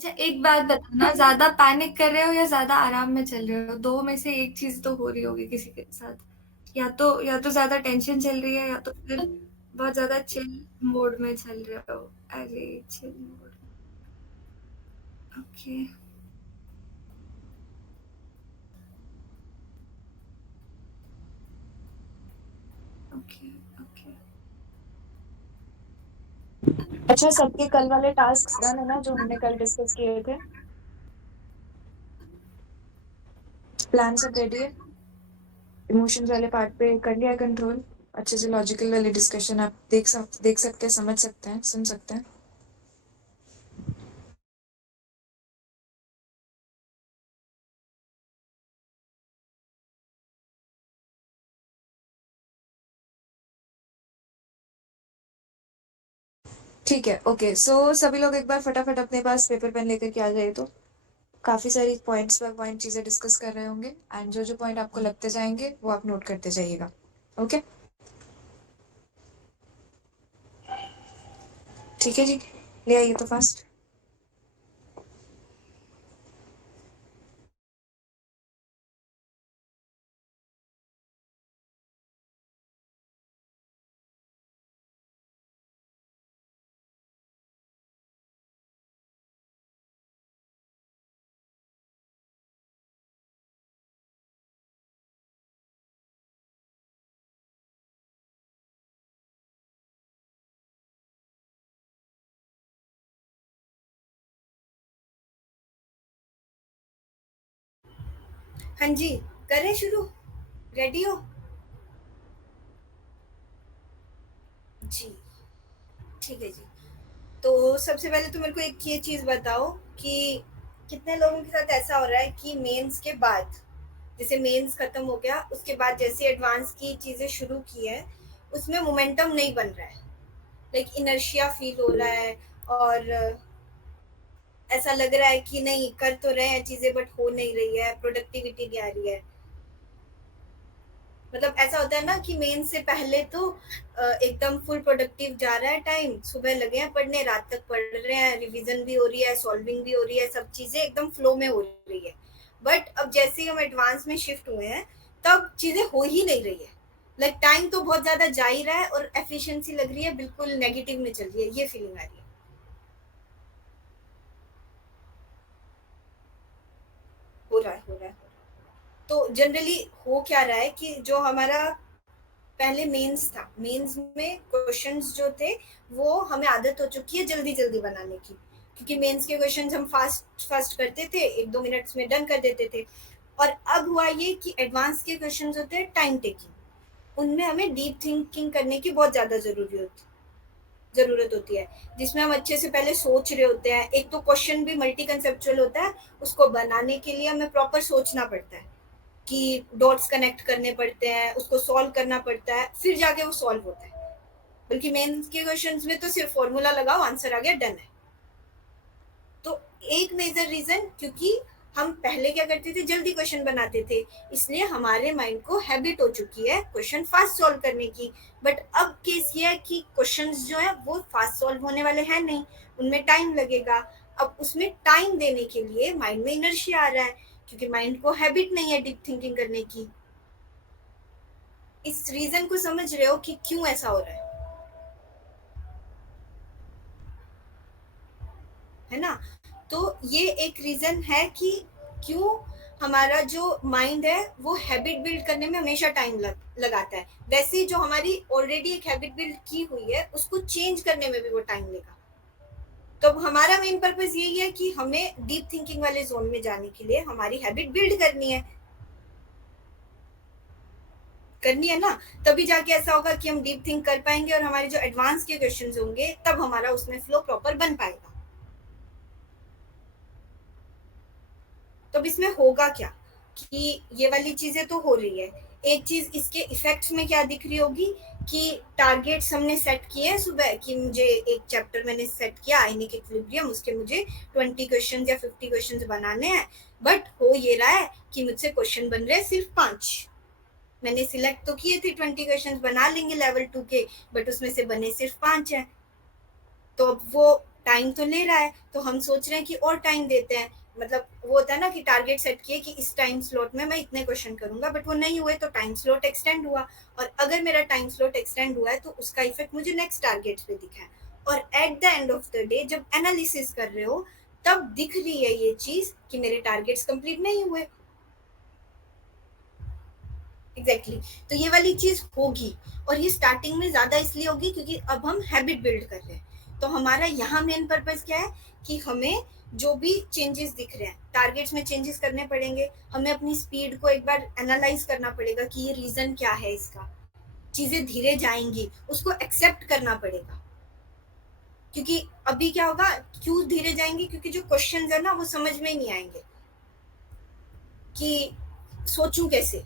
अच्छा, एक बात बताना, ज्यादा पैनिक कर रहे हो या ज्यादा आराम में चल रहे हो? दो में से एक चीज तो हो रही होगी किसी के साथ। या तो ज्यादा टेंशन चल रही है, या तो फिर बहुत ज्यादा चिल मोड में चल रहे हो। अरे, chill mode. Okay. Okay. Okay. अच्छा, सबके कल वाले टास्क डन है ना, जो हमने कल डिस्कस किए थे? प्लान सब रेडी है? इमोशंस वाले पार्ट पे कर लिया कंट्रोल? अच्छे से लॉजिकल वाली डिस्कशन आप देख सकते हैं, समझ सकते हैं, सुन सकते हैं? ठीक है, ओके। सो सभी लोग एक बार फटाफट अपने पास पेपर पेन लेकर के आ जाइए। तो काफ़ी सारी पॉइंट्स बाय पॉइंट चीज़ें डिस्कस कर रहे होंगे, एंड जो जो पॉइंट आपको लगते जाएंगे वो आप नोट करते जाइएगा। ओके, ठीक है जी, ले आइए तो फास्ट। हाँ जी, करें शुरू? रेडी हो? जी, ठीक है जी। तो सबसे पहले तो मेरे को एक ये चीज़ बताओ कि कितने लोगों के साथ ऐसा हो रहा है कि मेंस के बाद, जैसे मेंस खत्म हो गया, उसके बाद जैसे एडवांस की चीज़ें शुरू की हैं, उसमें मोमेंटम नहीं बन रहा है। लाइक इनर्शिया फील हो रहा है, और ऐसा लग रहा है कि नहीं कर तो रहे हैं चीज़ें बट हो नहीं रही है, प्रोडक्टिविटी नहीं आ रही है। मतलब ऐसा होता है ना कि मेन से पहले तो एकदम फुल प्रोडक्टिव जा रहा है टाइम, सुबह लगे हैं पढ़ने, रात तक पढ़ रहे हैं, रिवीजन भी हो रही है, सॉल्विंग भी हो रही है, सब चीजें एकदम फ्लो में हो रही है। बट अब जैसे ही हम एडवांस में शिफ्ट हुए हैं, तब चीजें हो ही नहीं रही है। लाइक टाइम तो बहुत ज्यादा जा ही रहा है, और एफिशिएंसी लग रही है बिल्कुल नेगेटिव में चल रही है, ये फीलिंग आ रही है। हो रहा है। तो जनरली हो क्या रहा है कि जो हमारा पहले मेंस था, मेंस में क्वेश्चंस जो थे, वो हमें आदत हो चुकी है जल्दी जल्दी बनाने की, क्योंकि मेंस के क्वेश्चंस हम फास्ट फास्ट करते थे, एक दो मिनट्स में डन कर देते थे। और अब हुआ ये कि एडवांस के क्वेश्चंस होते हैं टाइम टेकिंग, उनमें हमें डीप थिंकिंग करने की बहुत ज़्यादा ज़रूरत होती है, जिसमें हम अच्छे से पहले सोच रहे होते हैं। एक तो क्वेश्चन भी मल्टी कंसेप्चुअल होता है, उसको बनाने के लिए हमें प्रॉपर सोचना पड़ता है कि डॉट्स कनेक्ट करने पड़ते हैं, उसको सॉल्व करना पड़ता है, फिर जाके वो सॉल्व होता है। बल्कि मेन के क्वेश्चंस में तो सिर्फ फॉर्मूला लगाओ, आंसर आ गया, डन है। तो एक मेजर रीजन, क्योंकि हम पहले क्या करते थे, जल्दी क्वेश्चन बनाते थे, इसलिए हमारे माइंड को हैबिट हो चुकी है क्वेश्चन फास्ट सॉल्व करने की। बट अब केस ये है कि क्वेश्चंस जो है वो फास्ट सॉल्व होने वाले हैं नहीं, उनमें टाइम लगेगा। अब उसमें टाइम देने के लिए माइंड में इनर्शिया आ रहा है, क्योंकि माइंड को हैबिट नहीं है डीप थिंकिंग करने की। इस रीजन को समझ रहे हो कि क्यों ऐसा हो रहा है ना? तो ये एक रीजन है कि क्यों हमारा जो माइंड है वो हैबिट बिल्ड करने में हमेशा टाइम लगाता है। वैसे ही जो हमारी ऑलरेडी एक हैबिट बिल्ड की हुई है, उसको चेंज करने में भी वो टाइम लेगा। तो अब हमारा मेन पर्पस यही है कि हमें डीप थिंकिंग वाले जोन में जाने के लिए हमारी हैबिट बिल्ड करनी है ना। तभी जाके ऐसा होगा कि हम डीप थिंक कर पाएंगे, और हमारे जो एडवांस के क्वेश्चंस होंगे तब हमारा उसमें फ्लो प्रॉपर बन पाएगा। तो अब इसमें होगा क्या कि ये वाली चीजें तो हो रही है, एक चीज इसके इफेक्ट्स में क्या दिख रही होगी कि टारगेट्स हमने सेट किए हैं सुबह, कि मुझे एक चैप्टर मैंने सेट किया आयनिक इक्विलिब्रियम, उसके मुझे 20 क्वेश्चन या 50 क्वेश्चन बनाने हैं। बट हो ये रहा है कि मुझसे क्वेश्चन बन रहे हैं सिर्फ 5। मैंने सिलेक्ट तो किए थे 20 क्वेश्चन बना लेंगे लेवल 2 के, बट उसमें से बने सिर्फ 5 हैं। तो अब वो टाइम तो ले रहा है, तो हम सोच रहे हैं कि और टाइम देते हैं, मतलब वो होता है ना कि टारगेट सेट किए कि इस टाइम स्लॉट में मैं इतने क्वेश्चन करूंगा, बट वो नहीं हुए तो टाइम स्लॉट एक्सटेंड हुआ, और अगर मेरा टाइम स्लॉट एक्सटेंड हुआ है तो उसका इफेक्ट मुझे नेक्स्ट टारगेट पे दिखा है। और at the end of the day जब एनालिसिस कर रहे हो तब दिख रही है ये चीज कि मेरे टारगेट्स कंप्लीट नहीं हुए। Exactly exactly. तो ये वाली चीज होगी, और ये स्टार्टिंग में ज्यादा इसलिए होगी क्योंकि अब हम हैबिट बिल्ड कर रहे हैं। तो हमारा यहाँ मेन पर्पस क्या है कि हमें जो भी चेंजेस दिख रहे हैं टारगेट्स में चेंजेस करने पड़ेंगे, हमें अपनी स्पीड को एक बार एनालाइज करना पड़ेगा कि ये रीजन क्या है इसका, चीजें धीरे जाएंगी उसको एक्सेप्ट करना पड़ेगा। क्योंकि अभी क्या होगा, क्यों धीरे जाएंगे, क्योंकि जो क्वेश्चन है ना वो समझ में नहीं आएंगे कि सोचूं कैसे।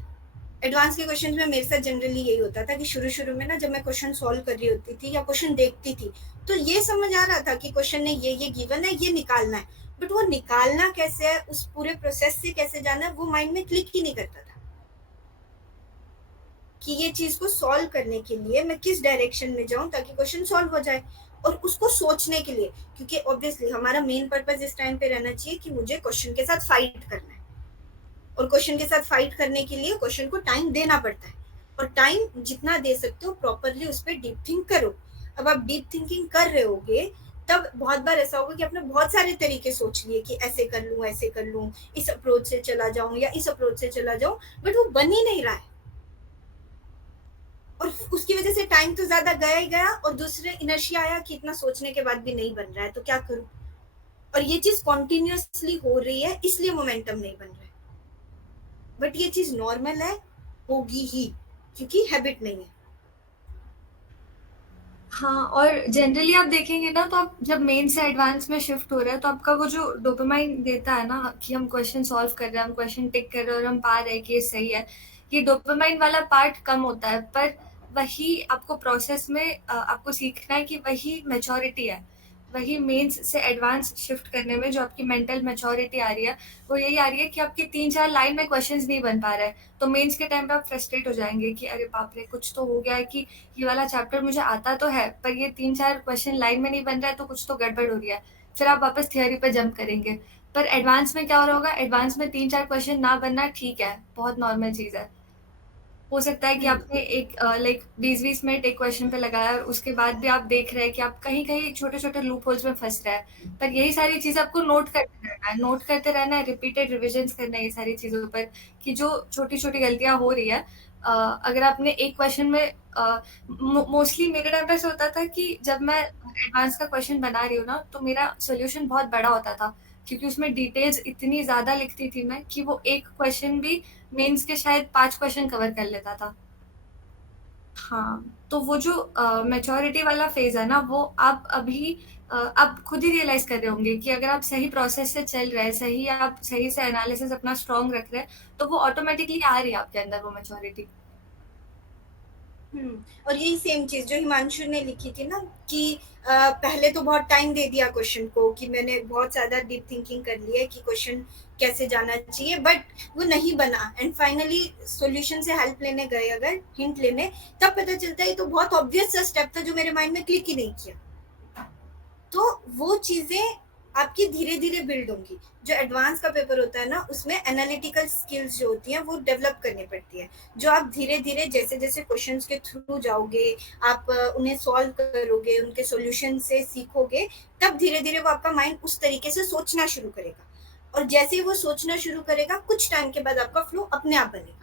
एडवांस के क्वेश्चन में मेरे साथ जनरली यही होता था कि शुरू शुरू में ना जब मैं क्वेश्चन सॉल्व कर रही होती थी या क्वेश्चन देखती थी तो ये समझ आ रहा था कि क्वेश्चन में ये गिवन है, ये निकालना है, बट वो निकालना कैसे है, उस पूरे प्रोसेस से कैसे जाना है, वो माइंड में क्लिक ही नहीं करता था कि ये चीज को सॉल्व करने के लिए मैं किस डायरेक्शन में जाऊं ताकि क्वेश्चन सॉल्व हो जाए। और उसको सोचने के लिए, क्योंकि ऑब्वियसली हमारा मेन पर्पस इस टाइम पे रहना चाहिए कि मुझे क्वेश्चन के साथ फाइट करना है, और क्वेश्चन के साथ फाइट करने के लिए क्वेश्चन को टाइम देना पड़ता है, और टाइम जितना दे सकते हो प्रॉपरली उस पर डीप थिंक करो। अब आप डीप थिंकिंग कर रहे होगे तब बहुत बार ऐसा होगा कि आपने बहुत सारे तरीके सोच लिए कि ऐसे कर लूं, ऐसे कर लूं, इस अप्रोच से चला जाऊं या इस अप्रोच से चला जाऊं, बट वो बन ही नहीं रहा है, और उसकी वजह से टाइम तो ज्यादा गया ही गया, और दूसरे इनर्शिया आया कि इतना सोचने के बाद भी नहीं बन रहा है तो क्या करूं। और ये चीज कॉन्टिन्यूसली हो रही है इसलिए मोमेंटम नहीं बन रहा है, बट ये चीज नॉर्मल है, होगी ही, क्योंकि हैबिट नहीं है। हाँ, और जनरली आप देखेंगे ना तो आप जब मेन से एडवांस में शिफ्ट हो रहे हैं तो आपका वो जो डोपामाइन देता है ना कि हम क्वेश्चन सॉल्व कर रहे हैं, हम क्वेश्चन टिक कर रहे हैं और हम पा रहे हैं कि ये सही है, ये डोपामाइन वाला पार्ट कम होता है, पर वही आपको प्रोसेस में आपको सीखना है कि वही मैच्योरिटी है, वही मेंस से एडवांस शिफ्ट करने में जो आपकी मेंटल मैच्योरिटी आ रही है वो यही आ रही है कि आपके 3-4 लाइन में क्वेश्चंस नहीं बन पा रहे हैं, तो मेंस के टाइम पे आप फ्रस्ट्रेट हो जाएंगे कि अरे बाप रे, कुछ तो हो गया है कि ये वाला चैप्टर मुझे आता तो है पर ये 3-4 क्वेश्चन लाइन में नहीं बन रहा है तो कुछ तो गड़बड़ हो रही है, फिर आप वापस थियोरी पे जंप करेंगे। पर एडवांस में क्या हो रहा होगा, एडवांस में 3-4 क्वेश्चन ना बनना ठीक है, बहुत नॉर्मल चीज़ है। हो सकता है कि आपने एक लाइक 20-20 मिनट एक क्वेश्चन पे लगाया और उसके बाद भी आप देख रहे हैं कि आप कहीं-कहीं छोटे-छोटे लूप होल्स में फँस रहे हैं। पर यही सारी चीज़ें आपको नोट करते रहना है, रिपीटेड रिविजन्स करना है ये सारी चीज़ों पर कि जो छोटी-छोटी गलतियाँ हो रही हैं अगर आपने एक क्वेश्चन में मोस्टली मेरे टाइम पे ऐसा होता था कि जब मैं एडवांस का क्वेश्चन बना रही हूँ ना, तो मेरा सॉल्यूशन बहुत बड़ा होता था क्योंकि उसमें डिटेल्स इतनी ज़्यादा लिखती थी मैं कि वो एक क्वेश्चन भी मेंस के शायद 5 क्वेश्चन कवर कर लेता था। हाँ, तो वो जो मैच्योरिटी वाला फ़ेज़ है ना, वो आप अभी आप खुद ही रियलाइज़ कर रहे होंगे कि अगर आप सही प्रोसेस से चल रहे हैं, आप सही से एनालिसिस अपना स्ट्रॉन्ग रख रहे हैं, तो वो ऑटोमैटिकली आ रही है आपके अंदर वो मैच्योरिटी। और यही सेम चीज जो हिमांशु ने लिखी थी ना कि पहले तो बहुत टाइम दे दिया क्वेश्चन को कि मैंने बहुत ज्यादा डीप थिंकिंग कर ली है कि क्वेश्चन कैसे जाना चाहिए, बट वो नहीं बना, एंड फाइनली सॉल्यूशन से हेल्प लेने गए अगर हिंट लेने, तब पता चलता है तो बहुत ऑब्वियस सा स्टेप था जो मेरे माइंड में क्लिक ही नहीं किया। तो वो चीजें आपकी धीरे धीरे बिल्ड होंगी। जो एडवांस का पेपर होता है ना उसमें एनालिटिकल स्किल्स जो होती हैं वो डेवलप करनी पड़ती है, जो आप धीरे धीरे जैसे जैसे क्वेश्चंस के थ्रू जाओगे, आप उन्हें सॉल्व करोगे, उनके सॉल्यूशन से सीखोगे, तब धीरे धीरे वो आपका माइंड उस तरीके से सोचना शुरू करेगा, और जैसे ही वो सोचना शुरू करेगा कुछ टाइम के बाद आपका फ्लो अपने आप बनेगा।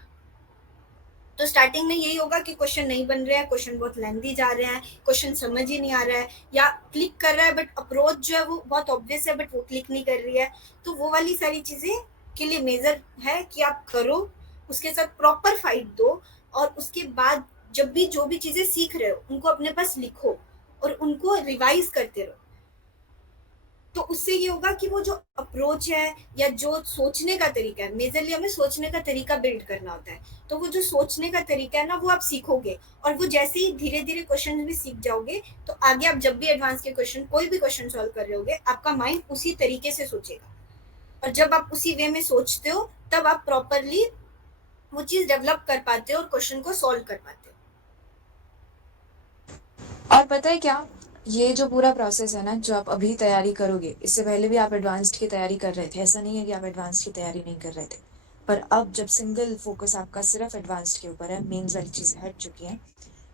तो स्टार्टिंग में यही होगा कि क्वेश्चन नहीं बन रहे हैं, क्वेश्चन बहुत लेंथी जा रहे हैं, क्वेश्चन समझ ही नहीं आ रहा है, या क्लिक कर रहा है बट अप्रोच जो है वो बहुत ऑब्वियस है बट वो क्लिक नहीं कर रही है। तो वो वाली सारी चीजें के लिए मेजर है कि आप करो, उसके साथ प्रॉपर फाइट दो, और उसके बाद जब भी जो भी चीजें सीख रहे हो उनको अपने पास लिखो और उनको रिवाइज करते रहो। तो उससे ये होगा कि वो जो अप्रोच है या जो सोचने का तरीका है, मेजरली हमें सोचने का तरीका बिल्ड करना होता है, तो वो जो सोचने का तरीका है ना वो आप सीखोगे, और वो जैसे ही धीरे धीरे क्वेश्चन भी सीख जाओगे तो आगे आप जब भी एडवांस के क्वेश्चन कोई भी क्वेश्चन सॉल्व कर रहे होगे आपका माइंड उसी तरीके से सोचेगा, और जब आप उसी वे में सोचते हो तब आप प्रॉपरली वो चीज डेवलप कर पाते हो और क्वेश्चन को सॉल्व कर पाते हो। और पता है क्या, ये जो पूरा प्रोसेस है ना, जो आप अभी तैयारी करोगे, इससे पहले भी आप एडवांस्ड की तैयारी कर रहे थे, ऐसा नहीं है कि आप एडवांस्ड की तैयारी नहीं कर रहे थे, पर अब जब सिंगल फोकस आपका सिर्फ एडवांस्ड के ऊपर है, मेंस वाली चीज़ें हट चुकी हैं,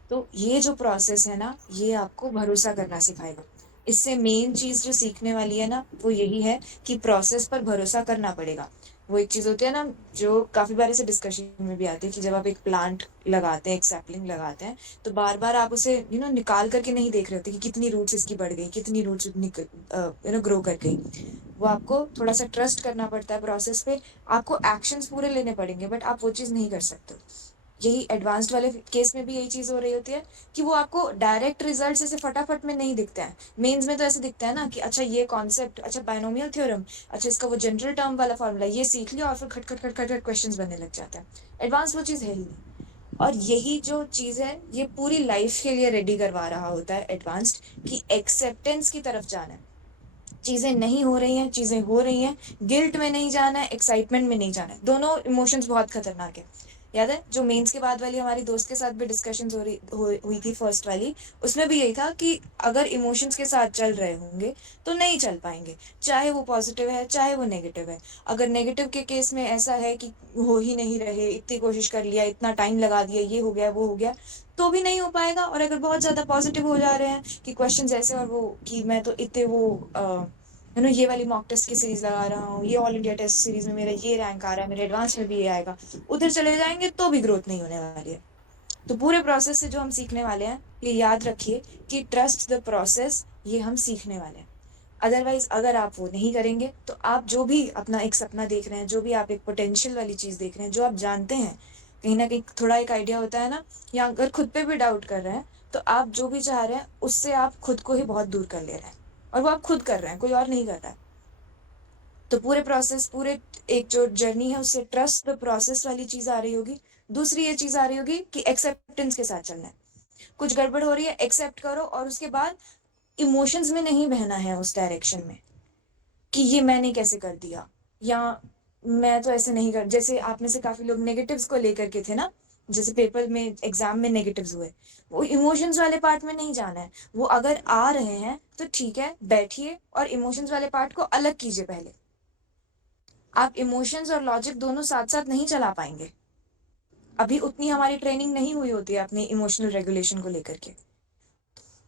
तो ये जो प्रोसेस है ना, ये आपको भरोसा करना सिखाएगा। इससे मेन चीज़ जो सीखने वाली है ना, वो यही है कि प्रोसेस पर भरोसा करना पड़ेगा। वो एक चीज़ होती है ना, जो काफ़ी बार ऐसे डिस्कशन में भी आती है कि जब आप एक प्लांट लगाते हैं, एक सैपलिंग लगाते हैं, तो बार बार आप उसे निकाल करके नहीं देख रहे होते कि कितनी रूट्स इसकी बढ़ गई, कितनी रूट्स ग्रो कर गई। वो आपको थोड़ा सा ट्रस्ट करना पड़ता है प्रोसेस पे, आपको एक्शंस पूरे लेने पड़ेंगे, बट आप वो चीज़ नहीं कर सकते। यही एडवांस्ड वाले केस में भी यही चीज़ हो रही होती है कि वो आपको डायरेक्ट रिजल्ट ऐसे फटाफट में नहीं दिखते हैं। मेंस में तो ऐसे दिखता है ना कि अच्छा ये कॉन्सेप्ट, अच्छा बायनोमियल थ्योरम, अच्छा इसका वो जनरल टर्म वाला फॉर्मूला ये सीख लिया और फिर खट खट खट खट खट क्वेश्चंस बनने लग जाते हैं। एडवांस वो चीज़ है ही नहीं। और यही जो चीज़ है, ये पूरी लाइफ के लिए रेडी करवा रहा होता है एडवांस्ड, कि एक्सेप्टेंस की तरफ जाना है। चीज़ें नहीं हो रही हैं, चीज़ें हो रही हैं, गिल्ट में नहीं जाना है, एक्साइटमेंट में नहीं जाना है। दोनों इमोशंस बहुत खतरनाक है। याद है जो मेंस के बाद वाली हमारी दोस्त के साथ भी डिस्कशन हुई थी, फर्स्ट वाली, उसमें भी यही था कि अगर इमोशंस के साथ चल रहे होंगे तो नहीं चल पाएंगे, चाहे वो पॉजिटिव है चाहे वो नेगेटिव है। अगर नेगेटिव के केस में ऐसा है कि हो ही नहीं रहे, इतनी कोशिश कर लिया, इतना टाइम लगा दिया, ये हो गया वो हो गया, तो भी नहीं हो पाएगा। और अगर बहुत ज़्यादा पॉजिटिव हो जा रहे हैं कि क्वेश्चंस ऐसे और वो कि मैं तो इतने वो ये वाली मॉक टेस्ट की सीरीज लगा रहा हूँ, ये ऑल इंडिया टेस्ट सीरीज में मेरा ये रैंक आ रहा है, मेरे एडवांस में भी ये आएगा, उधर चले जाएंगे तो भी ग्रोथ नहीं होने वाली है। तो पूरे प्रोसेस से जो हम सीखने वाले हैं, ये याद रखिए कि ट्रस्ट द प्रोसेस, ये हम सीखने वाले हैं। अदरवाइज अगर आप वो नहीं करेंगे तो आप जो भी अपना एक सपना देख रहे हैं, जो भी आप एक पोटेंशियल वाली चीज़ देख रहे हैं, जो आप जानते हैं, कहीं ना कहीं थोड़ा एक आइडिया होता है ना, या अगर खुद पे भी डाउट कर रहे हैं, तो आप जो भी चाह रहे हैं उससे आप खुद को ही बहुत दूर कर ले रहे हैं, और वो आप खुद कर रहे हैं, कोई और नहीं कर रहा है। तो पूरे प्रोसेस, पूरे एक जो जर्नी है, उससे ट्रस्ट द प्रोसेस वाली चीज़ आ रही होगी। दूसरी ये चीज़ आ रही होगी कि एक्सेप्टेंस के साथ चलना है। कुछ गड़बड़ हो रही है, एक्सेप्ट करो, और उसके बाद इमोशंस में नहीं बहना है उस डायरेक्शन में कि ये मैंने कैसे कर दिया, या मैं तो ऐसे नहीं कर, जैसे आप में से काफी लोग नेगेटिव्स को लेकर के थे ना, जैसे पेपर में एग्जाम में नेगेटिव्स हुए, वो इमोशंस वाले पार्ट में नहीं जाना है। वो अगर आ रहे हैं तो ठीक है, बैठिए और इमोशंस वाले पार्ट को अलग कीजिए पहले। आप इमोशंस और लॉजिक दोनों साथ साथ नहीं चला पाएंगे, अभी उतनी हमारी ट्रेनिंग नहीं हुई होती है अपनी इमोशनल रेगुलेशन को लेकर के।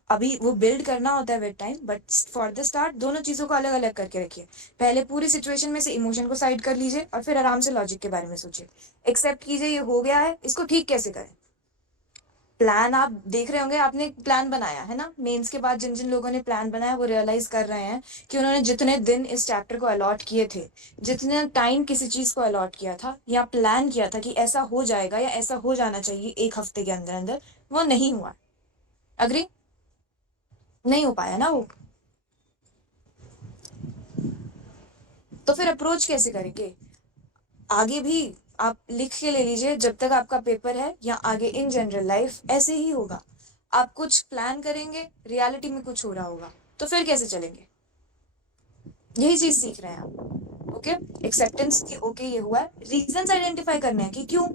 अभी वो बिल्ड करना होता है with time, but for the start दोनों चीज़ों को अलग अलग करके रखिए। पहले पूरी सिचुएशन में से इमोशन को साइड कर लीजिए और फिर आराम से लॉजिक के बारे में सोचिए। एक्सेप्ट कीजिए ये हो गया है, इसको ठीक कैसे करें। प्लान आप देख रहे होंगे, आपने प्लान बनाया है ना, मेंस के बाद जिन जिन लोगों ने प्लान बनाया वो रियलाइज कर रहे हैं कि उन्होंने जितने दिन इस चैप्टर को अलॉट किए थे, जितने टाइम किसी चीज को अलॉट किया था या प्लान किया था कि ऐसा हो जाएगा या ऐसा हो जाना चाहिए एक हफ्ते के अंदर अंदर, वो नहीं हुआ। अग्री? नहीं हो पाया ना वो। तो फिर अप्रोच कैसे करेंगे? आगे भी आप लिख के ले लीजिए, जब तक आपका पेपर है या आगे इन जनरल लाइफ ऐसे ही होगा। आप कुछ प्लान करेंगे, रियलिटी में कुछ हो रहा होगा, तो फिर कैसे चलेंगे? यही चीज सीख रहे हैं आप। ओके, एक्सेप्टेंस की ओके ये हुआ है, रीजंस आइडेंटिफाई करने हैं कि क्यों,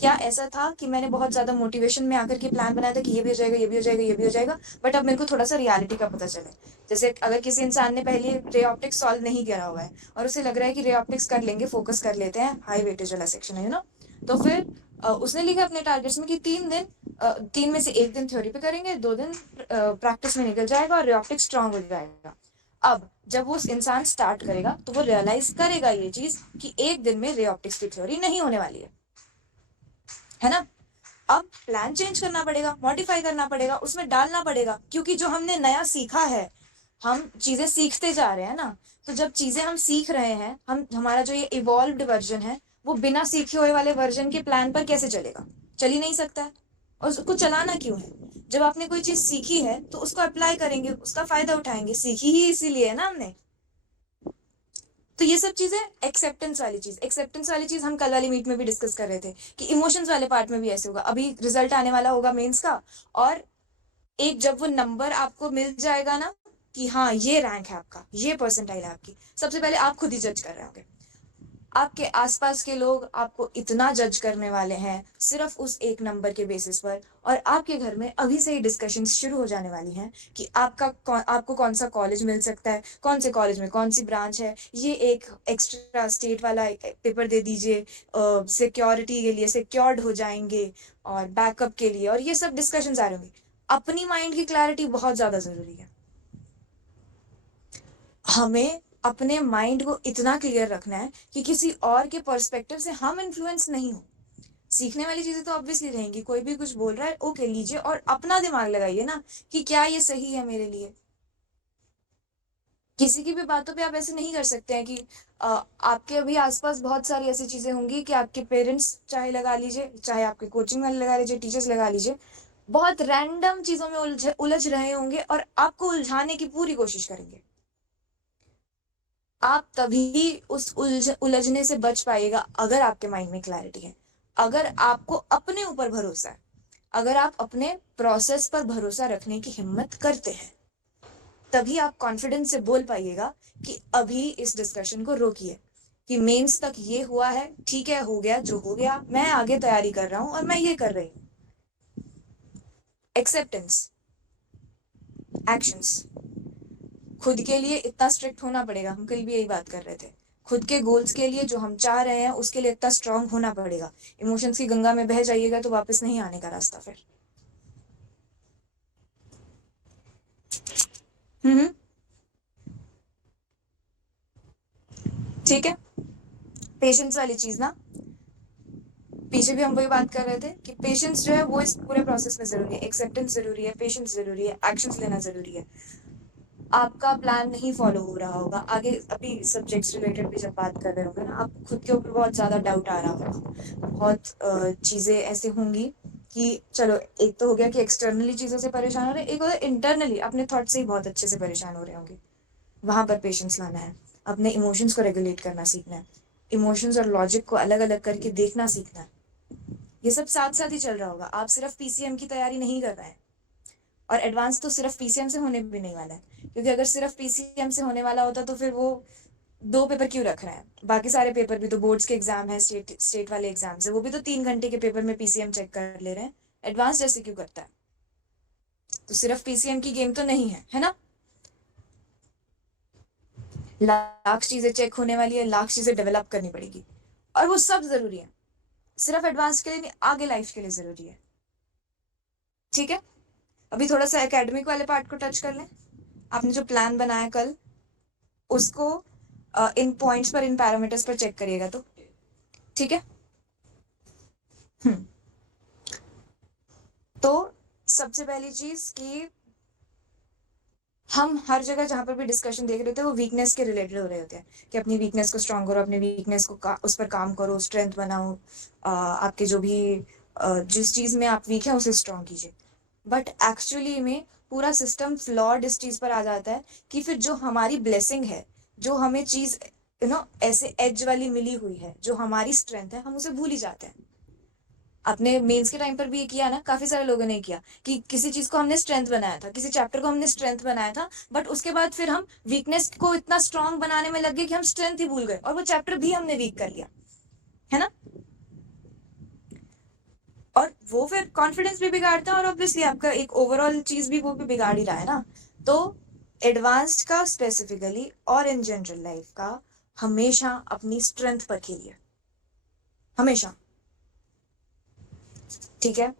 क्या ऐसा था कि मैंने बहुत ज्यादा मोटिवेशन में आकर के प्लान बनाया था कि ये भी हो जाएगा, ये भी हो जाएगा, ये भी हो जाएगा, बट अब मेरे को थोड़ा सा रियलिटी का पता चले। जैसे अगर किसी इंसान ने पहले रे ऑप्टिक्स सॉल्व नहीं करा हुआ है और उसे लग रहा है कि रे ऑप्टिक्स कर लेंगे, फोकस कर लेते हैं, हाई वेटेज वाला सेक्शन है ना, तो फिर उसने लिखा अपने टारगेट्स में कि 3 दिन, 3 में से 1 दिन थ्योरी पे करेंगे, 2 दिन प्रैक्टिस में निकल जाएगा और रे ऑप्टिक्स स्ट्रांग हो जाएगा। अब जब वो इंसान स्टार्ट करेगा तो वो रियलाइज करेगा ये चीज कि 1 दिन में रे ऑप्टिक्स की थ्योरी नहीं होने वाली है ना। अब प्लान चेंज करना पड़ेगा, मॉडिफाई करना पड़ेगा, उसमें डालना पड़ेगा, क्योंकि जो हमने नया सीखा है, हम चीजें सीखते जा रहे हैं ना, तो जब चीजें हम सीख रहे हैं, हमारा जो ये इवॉल्व्ड वर्जन है, वो बिना सीखे हुए वाले वर्जन के प्लान पर कैसे चलेगा? चल ही नहीं सकता है। और उसको चलाना क्यों है? जब आपने कोई चीज सीखी है तो उसको अप्लाई करेंगे, उसका फायदा उठाएंगे, सीखी ही इसीलिए है ना हमने। तो ये सब चीजें एक्सेप्टेंस वाली चीज हम कल वाली मीट में भी डिस्कस कर रहे थे कि इमोशंस वाले पार्ट में भी ऐसे होगा। अभी रिजल्ट आने वाला होगा मेंस का, और एक जब वो नंबर आपको मिल जाएगा ना कि हाँ ये रैंक है आपका, ये परसेंटाइल है आपकी, सबसे पहले आप खुद ही जज कर रहे होंगे। आपके आसपास के लोग आपको इतना जज करने वाले हैं सिर्फ उस एक नंबर के बेसिस पर, और आपके घर में अभी से ही डिस्कशन शुरू हो जाने वाली हैं कि आपको कौन सा कॉलेज मिल सकता है, कौन से कॉलेज में कौन सी ब्रांच है, ये एक एक्स्ट्रा स्टेट वाला पेपर दे दीजिए, सिक्योरिटी के लिए सिक्योर्ड हो जाएंगे और बैकअप के लिए, और ये सब डिस्कशंस आ रहे होंगे। अपनी माइंड की क्लैरिटी बहुत ज्यादा जरूरी है। हमें अपने माइंड को इतना क्लियर रखना है कि किसी और के पर्सपेक्टिव से हम इन्फ्लुएंस नहीं हो। सीखने वाली चीजें तो ऑब्वियसली रहेंगी, कोई भी कुछ बोल रहा है ओके लीजिए, और अपना दिमाग लगाइए ना कि क्या ये सही है मेरे लिए। किसी की भी बातों पे आप ऐसे नहीं कर सकते हैं कि आपके अभी आसपास बहुत सारी ऐसी चीजें होंगी कि आपके पेरेंट्स चाहे लगा लीजिए, चाहे आपके कोचिंग वाले लगा लीजिए, टीचर्स लगा लीजिए, बहुत रैंडम चीजों में उलझ रहे होंगे और आपको उलझाने की पूरी कोशिश करेंगे। आप तभी उस उलझने से बच पाइएगा अगर आपके माइंड में क्लैरिटी है, अगर आपको अपने ऊपर भरोसा है, अगर आप अपने प्रोसेस पर भरोसा रखने की हिम्मत करते हैं, तभी आप कॉन्फिडेंस से बोल पाइएगा कि अभी इस डिस्कशन को रोकिए, कि मेंस तक ये हुआ है, ठीक है, हो गया जो हो गया, मैं आगे तैयारी कर रहा हूं और मैं ये कर रही हूं। Acceptance, actions. खुद के लिए इतना स्ट्रिक्ट होना पड़ेगा, हम कल भी यही बात कर रहे थे, खुद के गोल्स के लिए जो हम चाह रहे हैं उसके लिए इतना स्ट्रांग होना पड़ेगा। इमोशंस की गंगा में बह जाइएगा तो वापस नहीं आने का रास्ता फिर। ठीक है। पेशेंस वाली चीज ना, पीछे भी हम वही बात कर रहे थे कि पेशेंस जो है वो इस पूरे प्रोसेस में जरूरी है, एक्सेप्टेंस जरूरी है, पेशेंस जरूरी है, एक्शंस लेना जरूरी है। आपका प्लान नहीं फॉलो हो रहा होगा आगे, अभी सब्जेक्ट्स रिलेटेड भी जब बात कर रहे होंगे ना, आप खुद के ऊपर बहुत ज्यादा डाउट आ रहा होगा, बहुत चीजें ऐसे होंगी कि चलो एक तो हो गया कि एक्सटर्नली चीजों से परेशान हो रहे हैं, एक होता है इंटरनली अपने थॉट से ही बहुत अच्छे से परेशान हो रहे होंगे। वहां पर पेशेंस लाना है, अपने इमोशंस को रेगुलेट करना सीखना है, इमोशंस और लॉजिक को अलग अलग करके देखना सीखना है। ये सब साथ साथ ही चल रहा होगा, आप सिर्फ पीसीएम की तैयारी नहीं कर रहे हैं, और एडवांस तो सिर्फ पीसीएम से होने भी नहीं वाला है, क्योंकि अगर सिर्फ पीसीएम से होने वाला होता तो फिर वो 2 पेपर क्यों रख रहे हैं, बाकी सारे पेपर भी तो बोर्ड्स के एग्जाम है, स्टेट वाले एग्जाम्स है, वो भी तो 3 घंटे के पेपर में पीसीएम चेक कर ले रहे हैं, एडवांस जैसे क्यों करता है। तो सिर्फ पीसीएम की गेम तो नहीं है ना, लाख चीजें चेक होने वाली है, लाख चीजें डेवलप करनी पड़ेगी, और वो सब जरूरी है, सिर्फ एडवांस के लिए नहीं, आगे लाइफ के लिए जरूरी है। ठीक है, अभी थोड़ा सा एकेडमिक वाले पार्ट को टच कर लें। आपने जो प्लान बनाया कल, उसको इन पॉइंट्स पर, इन पैरामीटर्स पर चेक करिएगा तो ठीक है। तो सबसे पहली चीज कि हम हर जगह जहां पर भी डिस्कशन देख रहे थे वो वीकनेस के रिलेटेड हो रहे होते हैं, कि अपनी वीकनेस को स्ट्रांग करो, अपनी वीकनेस को उस पर काम करो, स्ट्रेंथ बनाओ, आपके जो भी जिस चीज में आप वीक है उसे स्ट्रांग कीजिए। बट एक्चुअली में पूरा सिस्टम फ्लॉड इस चीज पर आ जाता है कि फिर जो हमारी ब्लेसिंग है, जो हमें चीज ऐसे एज वाली मिली हुई है, जो हमारी स्ट्रेंथ है, हम उसे भूल ही जाते हैं। अपने मेंस के टाइम पर भी ये किया ना, काफी सारे लोगों ने किया कि किसी चीज को हमने स्ट्रेंथ बनाया था, किसी चैप्टर को हमने स्ट्रेंथ बनाया था, बट उसके बाद फिर हम वीकनेस को इतना स्ट्रांग बनाने में लग गए कि हम स्ट्रेंथ ही भूल गए, और वो चैप्टर भी हमने वीक कर लिया, है ना। और वो फिर कॉन्फिडेंस भी बिगाड़ता है, और ऑब्वियसली आपका एक ओवरऑल चीज भी वो भी बिगाड़ ही रहा है ना। तो एडवांस्ड का स्पेसिफिकली और इन जनरल लाइफ का हमेशा अपनी स्ट्रेंथ पर खेलिए, हमेशा। ठीक है,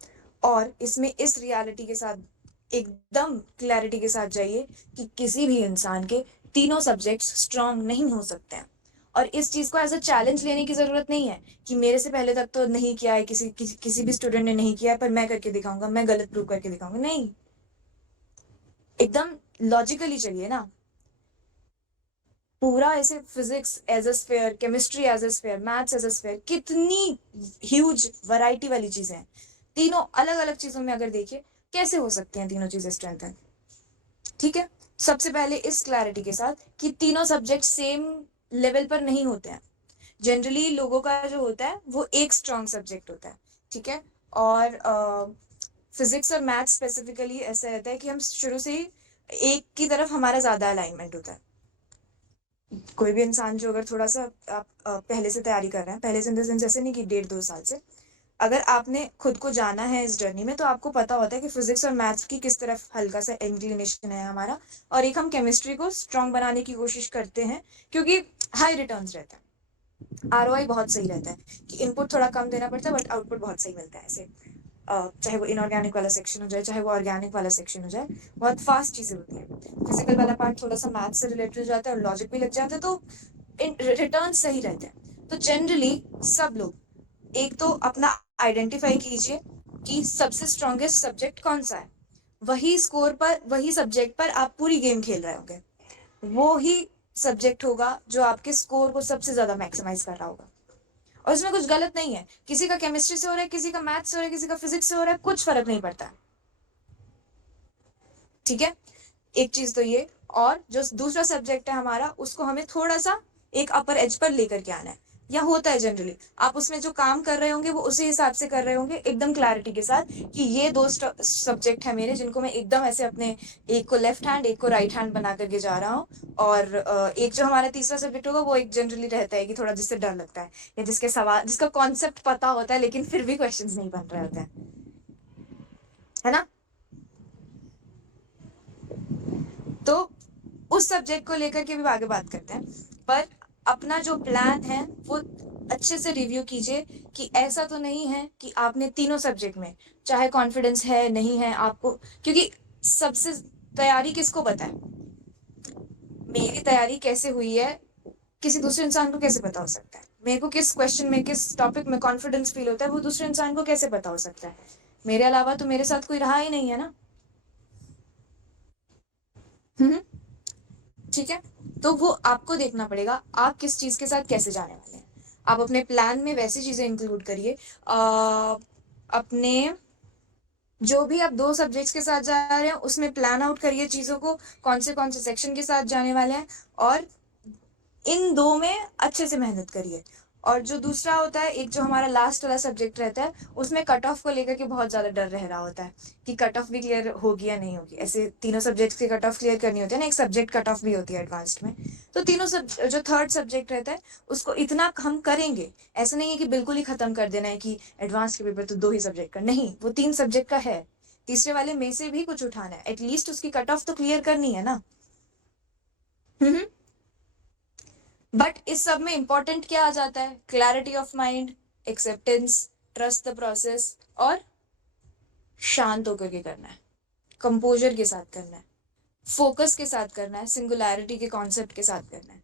और इसमें इस रियलिटी के साथ एकदम क्लैरिटी के साथ जाइए कि किसी भी इंसान के तीनों सब्जेक्ट्स स्ट्रांग नहीं हो सकते हैं, और इस चीज को एज अ चैलेंज लेने की जरूरत नहीं है कि मेरे से पहले तक तो नहीं किया है, किसी भी स्टूडेंट ने नहीं किया है, पर मैं करके दिखाऊंगा, मैं गलत प्रूव करके दिखाऊंगा। नहीं, एकदम लॉजिकली चलिए ना। पूरा ऐसे physics as a sphere, chemistry as a sphere, maths as a sphere, कितनी ह्यूज वैरायटी वाली चीजें हैं, तीनों अलग अलग चीजों में अगर देखिए कैसे हो सकते हैं तीनों चीजें स्ट्रेंथन। ठीक है, सबसे पहले इस क्लैरिटी के साथ कि तीनों सब्जेक्ट सेम लेवल पर नहीं होते हैं। जनरली लोगों का जो होता है वो एक स्ट्रॉन्ग सब्जेक्ट होता है, ठीक है, और फिजिक्स और मैथ्स स्पेसिफिकली ऐसा रहता है कि हम शुरू से ही एक की तरफ हमारा ज्यादा अलाइनमेंट होता है। कोई भी इंसान जो अगर थोड़ा सा आप पहले से तैयारी कर रहे हैं, पहले से इन द सेंस जैसे नहीं कि 1.5-2 साल से, अगर आपने खुद को जाना है इस जर्नी में, तो आपको पता होता है कि फिजिक्स और मैथ्स की किस तरफ हल्का सा इंक्लिनेशन है हमारा, और एक हम केमिस्ट्री को स्ट्रॉन्ग बनाने की कोशिश करते हैं, क्योंकि हाई रिटर्न्स रहता है, आरओआई बहुत सही रहता है कि इनपुट थोड़ा कम देना पड़ता है बट आउटपुट बहुत सही मिलता है। ऐसे चाहे वो इनऑर्गेनिक वाला सेक्शन हो जाए, चाहे वो ऑर्गेनिक वाला सेक्शन हो जाए, बहुत फास्ट चीजें होती हैं। फिजिकल वाला पार्ट थोड़ा सा मैथ से रिलेटेड हो जाता है और लॉजिक भी लग जाता है, तो रिटर्न सही रहते हैं। तो जनरली सब लोग एक तो अपना आइडेंटिफाई कीजिए कि सबसे स्ट्रॉन्गेस्ट सब्जेक्ट कौन सा है, वही स्कोर पर, वही सब्जेक्ट पर आप पूरी गेम खेल रहे होंगे, वो ही सब्जेक्ट होगा जो आपके स्कोर को सबसे ज्यादा मैक्सिमाइज कर रहा होगा। और इसमें कुछ गलत नहीं है, किसी का केमिस्ट्री से हो रहा है, किसी का मैथ्स से हो रहा है, किसी का फिजिक्स से हो रहा है, कुछ फर्क नहीं पड़ता है, ठीक है। एक चीज तो ये, और जो दूसरा सब्जेक्ट है हमारा, उसको हमें थोड़ा सा एक अपर एज पर लेकर के आना है, या होता है जनरली आप उसमें जो काम कर रहे होंगे वो उसी हिसाब से कर रहे होंगे, एकदम क्लैरिटी के साथ कि ये दो सब्जेक्ट है मेरे जिनको मैं एकदम ऐसे अपने, एक को लेफ्ट हैंड एक को राइट हैंड बना करके जा रहा हूँ। और एक जो हमारा तीसरा सब्जेक्ट होगा वो एक जनरली रहता है कि थोड़ा जिससे डर लगता है, या जिसके सवाल, जिसका कॉन्सेप्ट पता होता है लेकिन फिर भी क्वेश्चंस नहीं बन रहे होते हैं, है ना। तो उस सब्जेक्ट को लेकर के भी आगे बात करते हैं, पर अपना जो प्लान है वो अच्छे से रिव्यू कीजिए कि ऐसा तो नहीं है कि आपने तीनों सब्जेक्ट में, चाहे कॉन्फिडेंस है नहीं है आपको, क्योंकि सबसे तैयारी किसको पता है, मेरी तैयारी कैसे हुई है किसी दूसरे इंसान को कैसे पता हो सकता है, मेरे को किस क्वेश्चन में किस टॉपिक में कॉन्फिडेंस फील होता है वो दूसरे इंसान को कैसे पता हो सकता है, मेरे अलावा तो मेरे साथ कोई रहा ही नहीं है ना। ठीक है, तो वो आपको देखना पड़ेगा आप किस चीज के साथ कैसे जाने वाले हैं। आप अपने प्लान में वैसी चीजें इंक्लूड करिए, अपने जो भी आप 2 सब्जेक्ट्स के साथ जा रहे हैं उसमें प्लान आउट करिए चीजों को, कौन से सेक्शन के साथ जाने वाले हैं, और इन 2 में अच्छे से मेहनत करिए। और जो दूसरा होता है, एक जो हमारा लास्ट वाला सब्जेक्ट रहता है, उसमें कट ऑफ को लेकर के बहुत ज्यादा डर रह रहा होता है कि कट ऑफ भी क्लियर होगी या नहीं होगी। ऐसे तीनों सब्जेक्ट्स की कट ऑफ क्लियर करनी होती है ना, एक सब्जेक्ट कट ऑफ भी होती है एडवांस्ड में। तो तीनों जो थर्ड सब्जेक्ट रहता है उसको इतना हम करेंगे, ऐसा नहीं है कि बिल्कुल ही खत्म कर देना है कि एडवांस के पेपर तो 2 ही सब्जेक्ट का, नहीं, वो 3 सब्जेक्ट का है, तीसरे वाले में से भी कुछ उठाना है, एटलीस्ट उसकी कट ऑफ तो क्लियर करनी है ना। बट इस सब में इंपॉर्टेंट क्या आ जाता है, clarity of mind, acceptance, trust the process, और शांत होकर के करना है, कंपोजर के साथ करना है, फोकस के साथ करना है, सिंगुलैरिटी के कॉन्सेप्ट के साथ करना है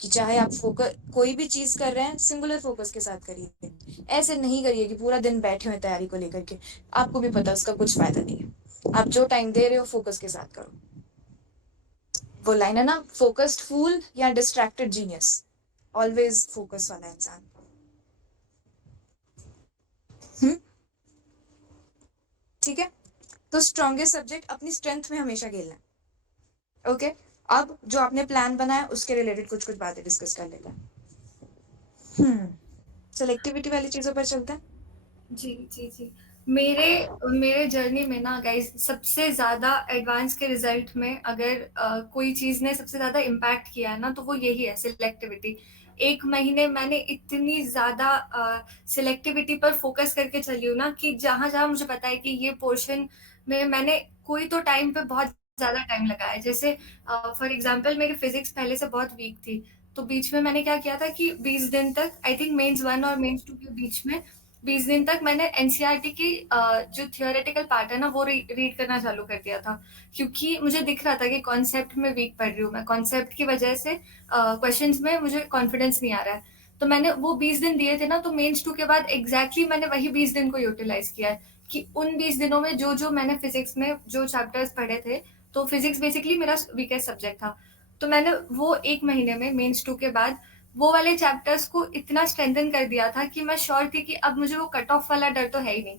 कि चाहे आप फोकस कोई भी चीज कर रहे हैं सिंगुलर फोकस के साथ करिए, ऐसे नहीं करिए कि पूरा दिन बैठे हुए तैयारी को लेकर के, आपको भी पता उसका कुछ फायदा नहीं है। आप जो टाइम दे रहे हो फोकस के साथ करो। वो लाइन है ना, फोकस्ड फूल या डिस्ट्रैक्टेड जीनियस, ऑलवेज फोकस वाला इंसान। ठीक है, तो स्ट्रॉन्गेस्ट सब्जेक्ट अपनी स्ट्रेंथ में हमेशा खेलना है। ओके, अब जो आपने प्लान बनाया उसके रिलेटेड कुछ कुछ बातें डिस्कस कर लेते हैं। सेलेक्टिविटी वाली चीजों पर चलते हैं। जी जी जी। मेरे मेरे जर्नी में ना गाइस, सबसे ज़्यादा एडवांस के रिजल्ट में अगर कोई चीज़ ने सबसे ज़्यादा इम्पैक्ट किया है ना, तो वो यही है, सिलेक्टिविटी। 1 महीने मैंने इतनी ज़्यादा सिलेक्टिविटी पर फोकस करके चली हूँ ना, कि जहाँ जहाँ मुझे पता है कि ये पोर्शन में मैंने कोई तो टाइम पे बहुत ज़्यादा टाइम लगाया है। जैसे फॉर एग्जाम्पल मेरी फिजिक्स पहले से बहुत वीक थी, तो बीच में मैंने क्या किया था कि 20 दिन तक, आई थिंक मेंस 1 और मेंस 2 के बीच में 20 दिन तक मैंने एनसीईआरटी की जो थियोरेटिकल पार्ट है ना वो रीड करना चालू कर दिया था, क्योंकि मुझे दिख रहा था कि कॉन्सेप्ट में वीक पढ़ रही हूँ मैं, कॉन्सेप्ट की वजह से क्वेश्चंस में मुझे कॉन्फिडेंस नहीं आ रहा है। तो मैंने वो 20 दिन दिए थे ना, तो मेंस 2 के बाद एग्जैक्टली मैंने वही 20 दिन को यूटिलाइज किया है कि उन 20 दिनों में जो जो मैंने फिजिक्स में जो चैप्टर्स पढ़े थे, तो फिजिक्स बेसिकली मेरा वीकेस्ट सब्जेक्ट था, तो मैंने वो 1 महीने में मेंस 2 के बाद वो वाले चैप्टर्स को इतना स्ट्रेंथन कर दिया था कि मैं श्योर थी कि अब मुझे वो कट ऑफ वाला डर तो है ही नहीं।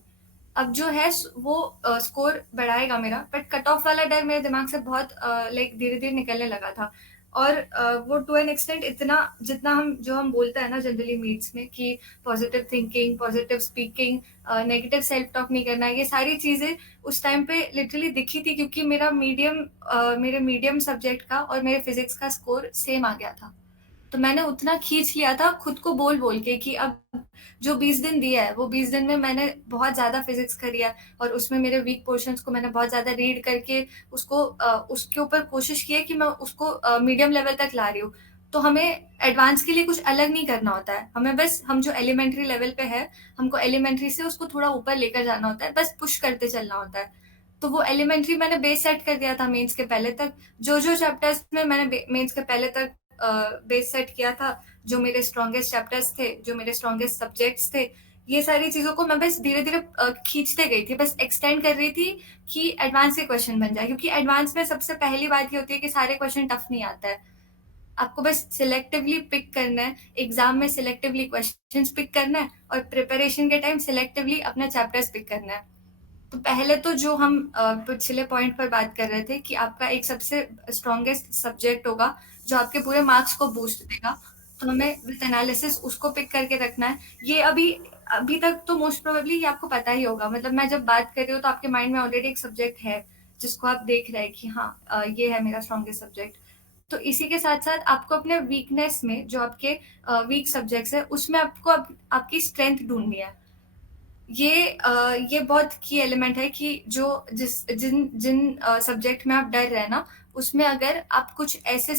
अब जो है वो स्कोर बढ़ाएगा मेरा, बट कट ऑफ वाला डर मेरे दिमाग से बहुत लाइक धीरे धीरे निकलने लगा था। और वो टू एन एक्सटेंट इतना जितना हम बोलते हैं ना जनरली मीट्स में कि positive thinking, positive speaking, negative self talk नहीं करना, ये सारी चीज़ें उस टाइम पे लिटरली दिखी थी क्योंकि मेरे मीडियम सब्जेक्ट का और मेरे फिज़िक्स का स्कोर सेम आ गया था। तो मैंने उतना खींच लिया था खुद को बोल-बोल के कि अब जो 20 दिन दिया है, वो 20 दिन में मैंने बहुत ज़्यादा फिज़िक्स करी है और उसमें मेरे वीक पोर्शंस को मैंने बहुत ज़्यादा रीड करके उसके ऊपर कोशिश की है कि मैं उसको मीडियम लेवल तक ला रही हूँ। तो हमें एडवांस के लिए कुछ अलग नहीं करना होता है। हमें बस हम जो एलिमेंट्री लेवल पे है, हमको एलिमेंट्री से उसको थोड़ा ऊपर लेकर जाना होता है, बस पुश करते चलना होता है। तो वो एलिमेंट्री मैंने बेस सेट कर दिया था मेंस के पहले तक। जो-जो चैप्टर्स में मैंने मेंस के पहले तक बेस सेट किया था, जो मेरे स्ट्रॉन्गेस्ट चैप्टर्स थे, जो मेरे स्ट्रॉन्गेस्ट सब्जेक्ट्स थे, ये सारी चीज़ों को मैं बस धीरे-धीरे खींचते गई थी, बस एक्सटेंड कर रही थी कि एडवांस के क्वेश्चन बन जाए क्योंकि एडवांस में सबसे पहली बात ये होती है कि सारे क्वेश्चन टफ नहीं आता है। आपको बस सिलेक्टिवली पिक करना है, एग्ज़ाम में सिलेक्टिवली क्वेश्चंस पिक करना है और प्रिपरेशन के टाइम सिलेक्टिवली अपना चैप्टर्स पिक करना है। तो पहले तो जो हम पिछले पॉइंट पर बात कर रहे थे कि आपका एक सबसे स्ट्रॉन्गेस्ट सब्जेक्ट होगा, जो आपके पूरे मार्क्स को बूस्ट देगा। तो हमें विथ एनालिसिस उसको पिक करके रखना है। ये अभी अभी तक तो मोस्ट प्रोबेबली ये आपको पता ही होगा। मतलब मैं जब बात कर रही हूँ तो आपके माइंड में ऑलरेडी एक सब्जेक्ट है, जिसको आप देख रहे हैं कि हाँ ये है मेरा स्ट्रॉन्गेस्ट सब्जेक्ट। तो इसी के साथ-साथ आपको अपने वीकनेस में जो आपके वीक सब्जेक्ट्स हैं, उसमें आपको आपकी स्ट्रेंथ ढूँढनी है। ये बहुत की एलिमेंट है कि जो जिन जिन सब्जेक्ट में आप डर रहे हैं ना, उसमें अगर आप कुछ ऐसे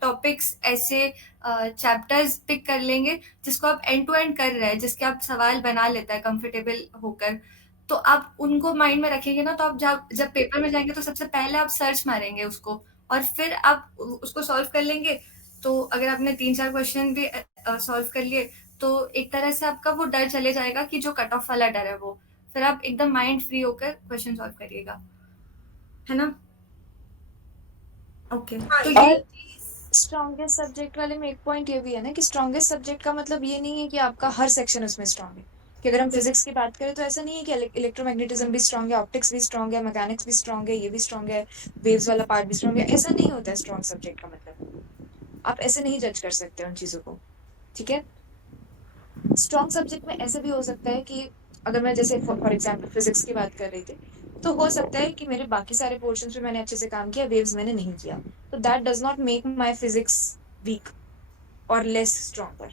टॉपिक्स, ऐसे चैप्टर्स पिक कर लेंगे, जिसको आप एंड टू एंड कर रहे हैं, जिसके आप सवाल बना लेते हैं कंफर्टेबल होकर, तो आप उनको माइंड में रखेंगे ना, तो आप जब जब पेपर में जाएँगे, तो सबसे पहले आप सर्च मारेंगे उसको और फिर आप उसको सॉल्व कर लेंगे। तो अगर आपने 3-4 क्वेश्चन भी सॉल्व कर लिए, तो एक तरह से आपका वो डर चले जाएगा कि जो कट ऑफ वाला डर है वो। फिर आप एकदम माइंड फ्री होकर क्वेश्चन सॉल्व करिएगा। है ना? ओके। हाँ, तो ये ये और स्ट्रॉन्गेस्ट सब्जेक्ट वाले में एक पॉइंट ये भी है ना कि स्ट्रॉन्गेस्ट सब्जेक्ट का मतलब ये नहीं है कि आपका हर सेक्शन उसमें स्ट्रॉन्ग है। कि अगर हम फिजिक्स की बात करें तो ऐसा नहीं है कि इलेक्ट्रोमैग्नेटिज्म भी स्ट्रॉन्ग है, ऑप्टिक्स भी स्ट्रॉन्ग है, मैकेनिक्स भी स्ट्रॉन्ग है, ये भी स्ट्रॉन्ग है, वेव्स वाला पार्ट भी स्ट्रॉन्ग है। ऐसा नहीं होता है स्ट्रॉन्ग सब्जेक्ट का मतलब। आप ऐसे नहीं जज कर सकते उन चीज़ों को। ठीक है? स्ट्रॉन्ग सब्जेक्ट में ऐसे भी हो सकता है कि अगर मैं जैसे फॉर एग्जांपल फिजिक्स की बात कर रही थी, तो हो सकता है कि मेरे बाकी सारे पोर्शंस में मैंने अच्छे से काम किया, वेव्स मैंने नहीं किया। तो that does not make my physics weak और लेस स्ट्रॉन्गर।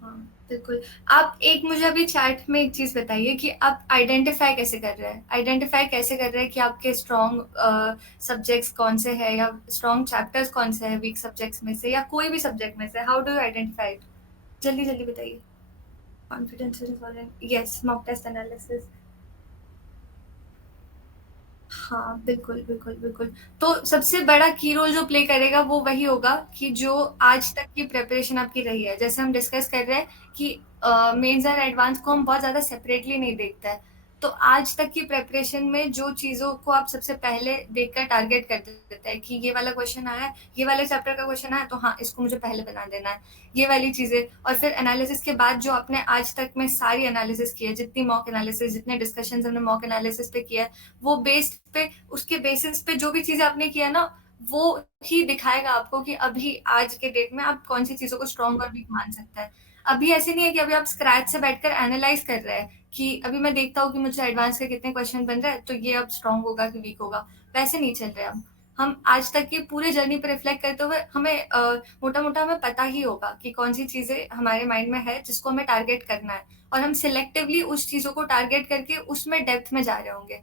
हाँ, बिल्कुल। आप एक मुझे अभी चैट में एक चीज़ बताइए कि आप आइडेंटिफ़ाई कैसे कर रहे हैं? आइडेंटिफ़ाई कैसे कर रहे हैं कि आपके स्ट्रॉन्ग सब्जेक्ट्स कौन से हैं या स्ट्रॉन्ग चैप्टर्स कौन से हैं वीक सब्जेक्ट्स में से या कोई भी सब्जेक्ट में से? How do you identify it? जल्दी-जल्दी बताइए। Confidence yes, mock test analysis. हाँ, बिल्कुल, बिल्कुल, बिल्कुल। तो सबसे बड़ा की रोल जो प्ले करेगा वो वही होगा कि जो आज तक की प्रिपरेशन आपकी रही है। जैसे हम डिस्कस कर रहे हैं कि मेन्स और एडवांस को हम बहुत ज़्यादा सेपरेटली नहीं देखते हैं। तो आज तक की प्रिपरेशन में जो चीज़ों को आप सबसे पहले देखकर टारगेट कर देते हैं कि ये वाला क्वेश्चन आया है, ये वाले चैप्टर का क्वेश्चन आया है, तो हाँ, इसको मुझे पहले बना देना है। ये वाली चीज़ें और फिर एनालिसिस के बाद जो आपने आज तक में सारी एनालिसिस की है, जितनी मॉक एनालिसिस, जितने डिस्कशंस हमने मॉक एनालिसिस पे किया है, वो बेस्ड पे उसके बेसिस पे जो भी चीज़ें आपने किया ना, वो ही दिखाएगा आपको कि अभी आज के डेट में आप कौन-सी चीज़ों को स्ट्रॉन्ग और वीक मान सकते हैं। अभी ऐसे नहीं है कि अभी आप स्क्रैच से बैठकर एनालाइज़ कर रहे हैं कि अभी मैं देखता हूँ कि मुझे एडवांस के कितने क्वेश्चन बन रहे हैं, तो ये अब स्ट्रॉन्ग होगा कि वीक होगा। वैसे नहीं चल रहे हम। हम आज तक की पूरी जर्नी पे रिफ्लेक्ट करते हुए हमें मोटा-मोटा हमें पता ही होगा कि कौन-सी चीज़ें हमारे माइंड में है, जिसको हमें टारगेट करना है और हम सिलेक्टिवली उस चीज़ों को टारगेट करके उसमें डेप्थ में जा रहे होंगे।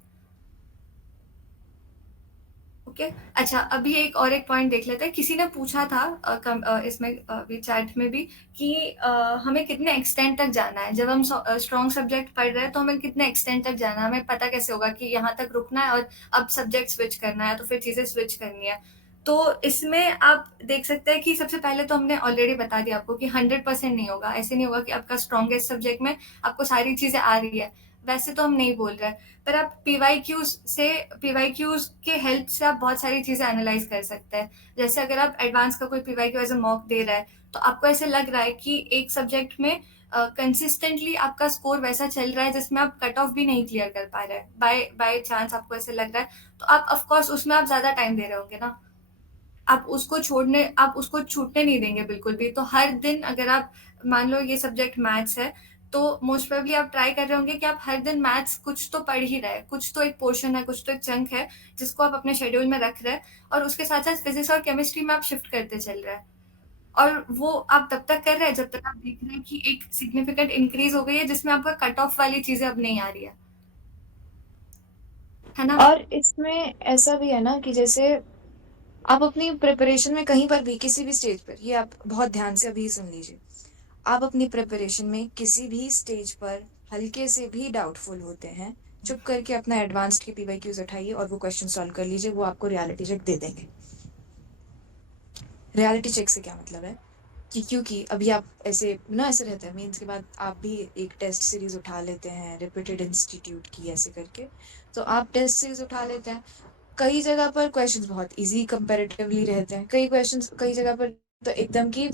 ओके। अच्छा, अभी एक पॉइंट देख लेते हैं। किसी ने पूछा था इसमें अभी चैट में भी कि हमें कितने एक्सटेंट तक जाना है? जब हम स्ट्रॉन्ग सब्जेक्ट पढ़ रहे हैं तो हमें कितने एक्सटेंट तक जाना है? हमें पता कैसे होगा कि यहाँ तक रुकना है और अब सब्जेक्ट स्विच करना है, तो फिर चीज़ें स्विच करनी है। तो इसमें आप देख सकते हैं कि सबसे पहले तो हमने ऑलरेडी बता दिया आपको कि 100% नहीं होगा। ऐसे नहीं होगा कि आपका स्ट्रॉन्गेस्ट सब्जेक्ट में आपको सारी चीज़ें आ रही है। वैसे तो हम नहीं बोल रहे हैं। पर आप पीवाईक्यूज़ के हेल्प से आप बहुत सारी चीज़ें एनालाइज़ कर सकते हैं। जैसे अगर आप एडवांस का कोई पीवाईक्यू एज़ अ मॉक दे रहा है, तो आपको ऐसे लग रहा है कि एक सब्जेक्ट में कंसिस्टेंटली आपका स्कोर वैसा चल रहा है जिसमें आप कट ऑफ भी नहीं क्लियर कर पा रहे हैं, बाय चांस आपको ऐसे लग रहा है, तो आप ऑफ कोर्स उसमें आप ज़्यादा टाइम दे रहे होंगे ना। आप उसको छूटने नहीं देंगे बिल्कुल भी। तो हर दिन अगर आप मान लो ये सब्जेक्ट मैथ्स है, तो मोस्ट प्रोबेबली आप ट्राई कर रहे होंगे कि आप हर दिन मैथ्स कुछ तो पढ़ ही रहे हैं, कुछ तो एक पोर्शन है, कुछ तो एक चंक है, जिसको आप अपने शेड्यूल में रख रहे हैं और उसके साथ-साथ फिज़िक्स और केमिस्ट्री में आप शिफ्ट करते चल रहे हैं। और वो आप तब तक कर रहे हैं जब तक आप देख रहे हैं कि एक सिग्निफिकेंट इंक्रीज़ हो गई है जिसमें आपका कट ऑफ वाली चीज़ें अब नहीं आ रही है ना? और इसमें ऐसा भी है ना कि जैसे आप अपनी प्रिपरेशन में कहीं पर भी किसी भी स्टेज पर, ये आप बहुत ध्यान से अभी सुन लीजिए, आप अपनी प्रिपरेशन में किसी भी स्टेज पर हल्के से भी डाउटफुल होते हैं, चुप करके अपना एडवांस्ड के पीवाईक्यूज उठाइए और वो क्वेश्चन सॉल्व कर लीजिए, वो आपको रियलिटी चेक दे देंगे। रियलिटी चेक से क्या मतलब है कि क्योंकि अभी आप ऐसे ना, ऐसे रहता है मीन्स के बाद आप भी एक टेस्ट सीरीज उठा लेते हैं रिपीटेड इंस्टीट्यूट की ऐसे करके, तो आप टेस्ट सीरीज उठा लेते हैं, कई जगह पर क्वेश्चंस बहुत इजी कंपैरेटिवली रहते हैं, कई जगह पर तो एकदम की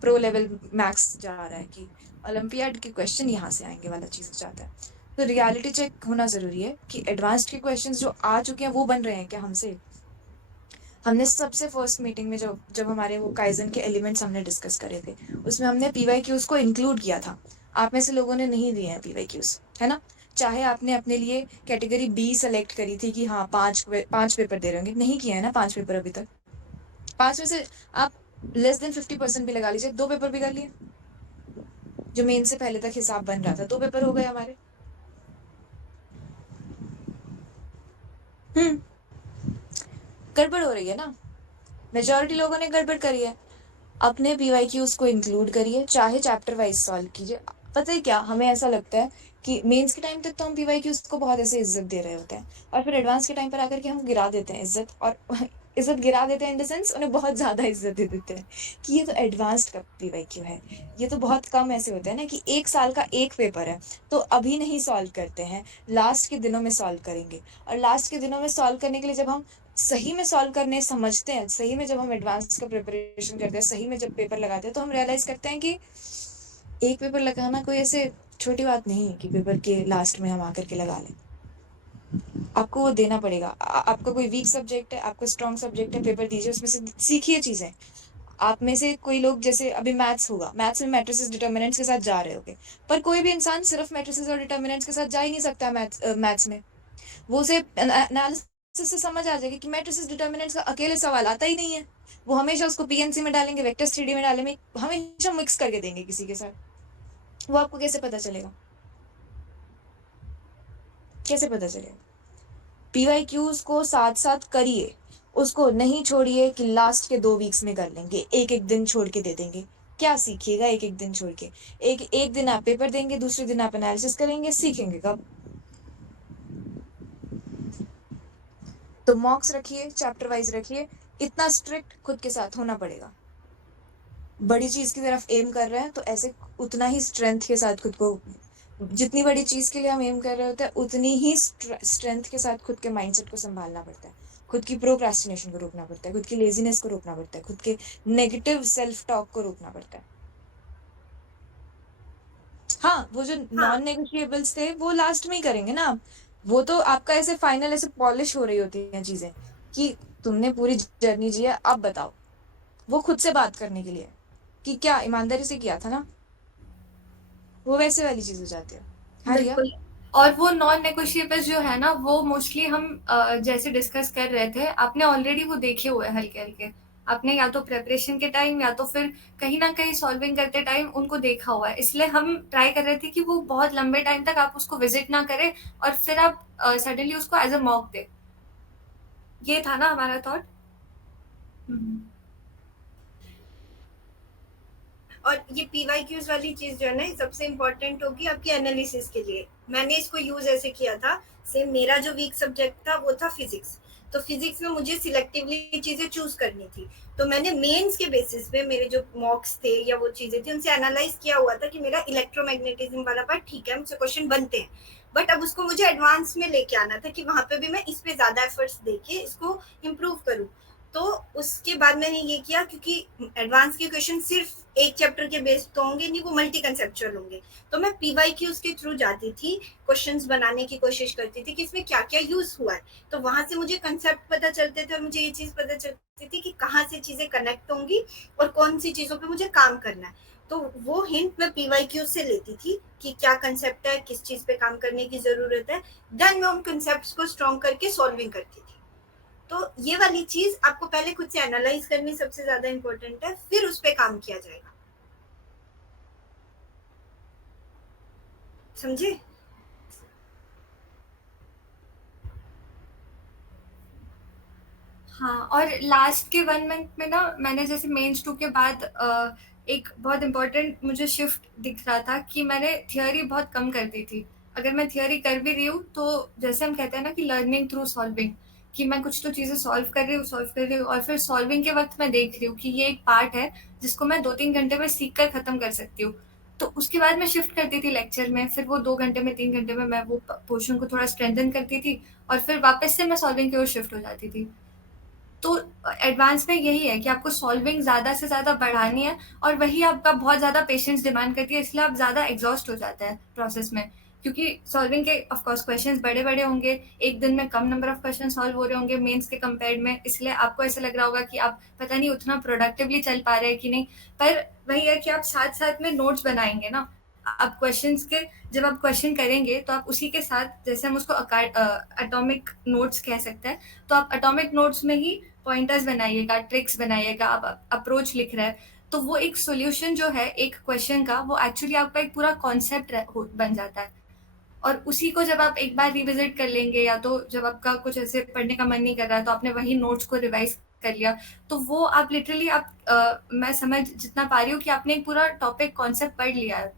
प्रो लेवल मैक्स जा रहा है कि ओलंपियाड के क्वेश्चन यहाँ से आएंगे वाला चीज़ हो जाता है। तो रियलिटी चेक होना ज़रूरी है कि एडवांस्ड के क्वेश्चंस जो आ चुके हैं वो बन रहे हैं क्या हमसे। हमने सबसे फर्स्ट मीटिंग में जब हमारे वो काइजन के एलिमेंट्स हमने डिस्कस करे थे, उसमें हमने पीवाईक्यूज को इंक्लूड किया था। आप में से लोगों ने नहीं दिए हैं पीवाईक्यूज, है ना। चाहे आपने अपने लिए कैटेगरी बी सेलेक्ट करी थी कि हाँ 5 पेपर दे रहे होंगे, नहीं किया है ना 5 पेपर अभी तक। 5 में से आप लेस देन 50% भी लगा लीजिए, 2 पेपर भी कर लिए, जो मेन से पहले तक हिसाब बन रहा था, 2 पेपर हो गए हमारे। गड़बड़ हो रही है ना, मेजॉरिटी लोगों ने गड़बड़ करी है। अपने पीवाईक्यूज को इंक्लूड करिए, चाहे चैप्टर वाइज सॉल्व कीजिए। पता है क्या, हमें ऐसा लगता है कि मेंस के टाइम तक तो हम पीवाईक्यूज को बहुत ऐसे इज्जत दे रहे होते हैं और फिर एडवांस के टाइम पर आकर के हम गिरा देते हैं इज्जत, और इज्जत गिरा देते हैं इन द सेंस उन्हें बहुत ज़्यादा इज्जत दे देते हैं कि ये तो एडवांस्ड का पीवाईक्यू है। ये तो बहुत कम ऐसे होते हैं ना कि 1 साल का एक पेपर है तो अभी नहीं सॉल्व करते हैं, लास्ट के दिनों में सॉल्व करेंगे। और लास्ट के दिनों में सॉल्व करने के लिए जब हम सही में सॉल्व करने समझते हैं, सही में जब हम एडवांस का प्रिपरेशन करते हैं, सही में जब पेपर लगाते हैं, तो हम रियलाइज करते हैं कि एक पेपर लगाना कोई ऐसे छोटी बात नहीं है कि पेपर के लास्ट में हम आकर के लगा लें। आपको वो देना पड़ेगा। आपका कोई वीक सब्जेक्ट है, आपका स्ट्रॉन्ग सब्जेक्ट है, पेपर दीजिए, उसमें से सीखिए चीज़ें। आप में से कोई लोग जैसे अभी मैथ्स होगा, मैथ्स में मैट्रिसेस डिटर्मिनेंट्स के साथ जा रहे होंगे, पर कोई भी इंसान सिर्फ मैट्रिसेस और डिटर्मिनेंट्स के साथ जा ही नहीं सकता मैथ्स में। वो उसे एनालिसिस से समझ आ जाएगी कि मैट्रिसेस डिटर्मिनेंट्स का अकेले सवाल आता ही नहीं है, वो हमेशा उसको पीएनसी में डालेंगे, वेक्टर्स 3D में डालेंगे, हमेशा मिक्स करके देंगे किसी के साथ। वो आपको कैसे पता चलेगा, कैसे पता चलेगा। पीवाईक्यूज को साथ साथ करिए, उसको नहीं छोड़िए कि लास्ट के 2 वीक्स में कर लेंगे, एक दिन छोड़ के दे देंगे। क्या सीखिएगा एक दिन छोड़ के। एक दिन आप पेपर देंगे, दूसरे दिन आप एनालिसिस करेंगे, सीखेंगे कब। तो मॉक्स रखिए, चैप्टर वाइज रखिए, इतना स्ट्रिक्ट खुद के साथ होना पड़ेगा। बड़ी चीज की तरफ एम कर रहे हैं तो ऐसे उतना ही स्ट्रेंथ के साथ खुद को, जितनी बड़ी चीज के लिए हम एम कर रहे होते हैं उतनी ही स्ट्रेंथ के साथ खुद के माइंडसेट को संभालना पड़ता है, खुद की प्रोक्रेस्टिनेशन को रोकना पड़ता है, खुद की लेजीनेस को रोकना पड़ता है, खुद के नेगेटिव सेल्फ टॉक को रोकना पड़ता है। हाँ, वो जो नॉन नेगोशिएबल्स थे वो लास्ट में ही करेंगे ना आप। वो तो आपका ऐसे फाइनल ऐसे पॉलिश हो रही होती हैं चीजें कि तुमने पूरी जर्नी जी है, अब बताओ। वो खुद से बात करने के लिए कि क्या ईमानदारी से किया था ना, वो वैसे वाली चीज हो जाती है। हाँ रिया। बिल्कुल। और वो नॉन नेगोशिएबल्स जो है ना, वो मोस्टली हम जैसे डिस्कस कर रहे थे, आपने ऑलरेडी वो देखे हुए हैं हल्के-हल्के। आपने या तो प्रिपरेशन के टाइम या तो फिर कहीं न कहीं सॉल्विंग करते टाइम उनको देखा हुआ है। इसलिए हम ट्राई कर रहे थे कि वो बहुत लंबे टाइम तक आप उसको विज़िट ना करें और फिर आप सडनली उसको एज़ अ मॉक दें। ये था ना हमारा थॉट? हुँ। और ये पीवाईक्यूज वाली चीज जो है ना, ये सबसे इम्पोर्टेंट होगी आपकी एनालिसिस के लिए। मैंने इसको यूज ऐसे किया था, सेम मेरा जो वीक सब्जेक्ट था वो था फिजिक्स। तो फिजिक्स में मुझे सिलेक्टिवली चीजें चूज करनी थी, तो मैंने मेंस के बेसिस पे मेरे जो मॉक्स थे या वो चीजें थी उनसे एनालाइज किया हुआ था कि मेरा इलेक्ट्रोमैग्नेटिज्म वाला पार्ट ठीक है, मुझसे क्वेश्चन बनते हैं, बट अब उसको मुझे एडवांस में लेके आना था कि वहां पे भी मैं इस पे ज्यादा एफर्ट्स देके इसको इम्प्रूव करूँ। तो उसके बाद मैंने ये किया, क्योंकि एडवांस के क्वेश्चन सिर्फ एक चैप्टर के बेस्ड तो होंगे नहीं, वो मल्टी कंसेप्चुअल होंगे, तो मैं PYQs के थ्रू जाती थी, क्वेश्चंस बनाने की कोशिश करती थी कि इसमें क्या क्या यूज हुआ है, तो वहां से मुझे कंसेप्ट पता चलते थे और मुझे ये चीज पता चलती थी कि कहाँ से चीजें कनेक्ट होंगी और कौन सी चीजों पे मुझे काम करना है। तो वो हिंट मैं PYQ से लेती थी कि क्या कंसेप्ट है, किस चीज पे काम करने की जरूरत है, देन मैं उन कंसेप्ट को स्ट्रॉन्ग करके सॉल्विंग करती थी। तो ये वाली चीज आपको पहले खुद से एनालाइज करनी सबसे ज्यादा इम्पोर्टेंट है, फिर उस पर काम किया जाएगा। समझे? हाँ, और लास्ट के 1 मंथ में ना मैंने जैसे मेंस 2 के बाद एक बहुत इम्पोर्टेंट मुझे शिफ्ट दिख रहा था कि मैंने थियोरी बहुत कम कर दी थी। अगर मैं थियोरी कर भी रही हूँ तो जैसे हम कहते हैं ना कि लर्निंग थ्रू सॉल्विंग, कि मैं कुछ तो चीज़ें सॉल्व कर रही हूँ और फिर सॉल्विंग के वक़्त मैं देख रही हूँ कि ये एक पार्ट है जिसको मैं 2-3 घंटे में सीख कर ख़त्म कर सकती हूँ। तो उसके बाद मैं शिफ्ट करती थी लेक्चर में, फिर वो 2 घंटे में 3 घंटे में मैं वो पोर्शन को थोड़ा स्ट्रेंथन करती थी और फिर वापस से मैं सॉल्विंग की ओर शिफ्ट हो जाती थी। तो एडवांस में यही है कि आपको सॉल्विंग ज़्यादा से ज़्यादा बढ़ानी है और वही आपका बहुत ज़्यादा पेशेंस डिमांड करती है, इसलिए आप ज़्यादा एग्जॉस्ट हो जाते हैं प्रोसेस में, क्योंकि सॉल्विंग के ऑफ कोर्स क्वेश्चंस बड़े-बड़े होंगे, एक दिन में कम नंबर ऑफ क्वेश्चन सॉल्व हो रहे होंगे मेंस के कंपेयर्ड में, इसलिए आपको ऐसा लग रहा होगा कि आप पता नहीं उतना प्रोडक्टिवली चल पा रहे हैं कि नहीं। पर वही है कि आप साथ-साथ में नोट्स बनाएँगे ना, आप क्वेश्चंस के जब आप क्वेश्चन करेंगे तो आप उसी के साथ जैसे हम उसको एटॉमिक नोट्स कह सकते हैं, तो आप एटॉमिक नोट्स में ही पॉइंटर्स बनाइएगा, ट्रिक्स बनाइएगा, आप अप्रोच लिख रहे हैं, तो वो एक सॉल्यूशन जो है एक क्वेश्चन का, वो एक्चुअली आपका एक पूरा कॉन्सेप्ट बन जाता है। और उसी को जब आप एक बार रिविजिट कर लेंगे या तो जब आपका कुछ ऐसे पढ़ने का मन नहीं कर रहा है तो आपने वही नोट्स को रिवाइज कर लिया, तो वो आप लिटरली आप मैं समझ जितना पा रही हूँ कि आपने एक पूरा टॉपिक कॉन्सेप्ट पढ़ लिया है।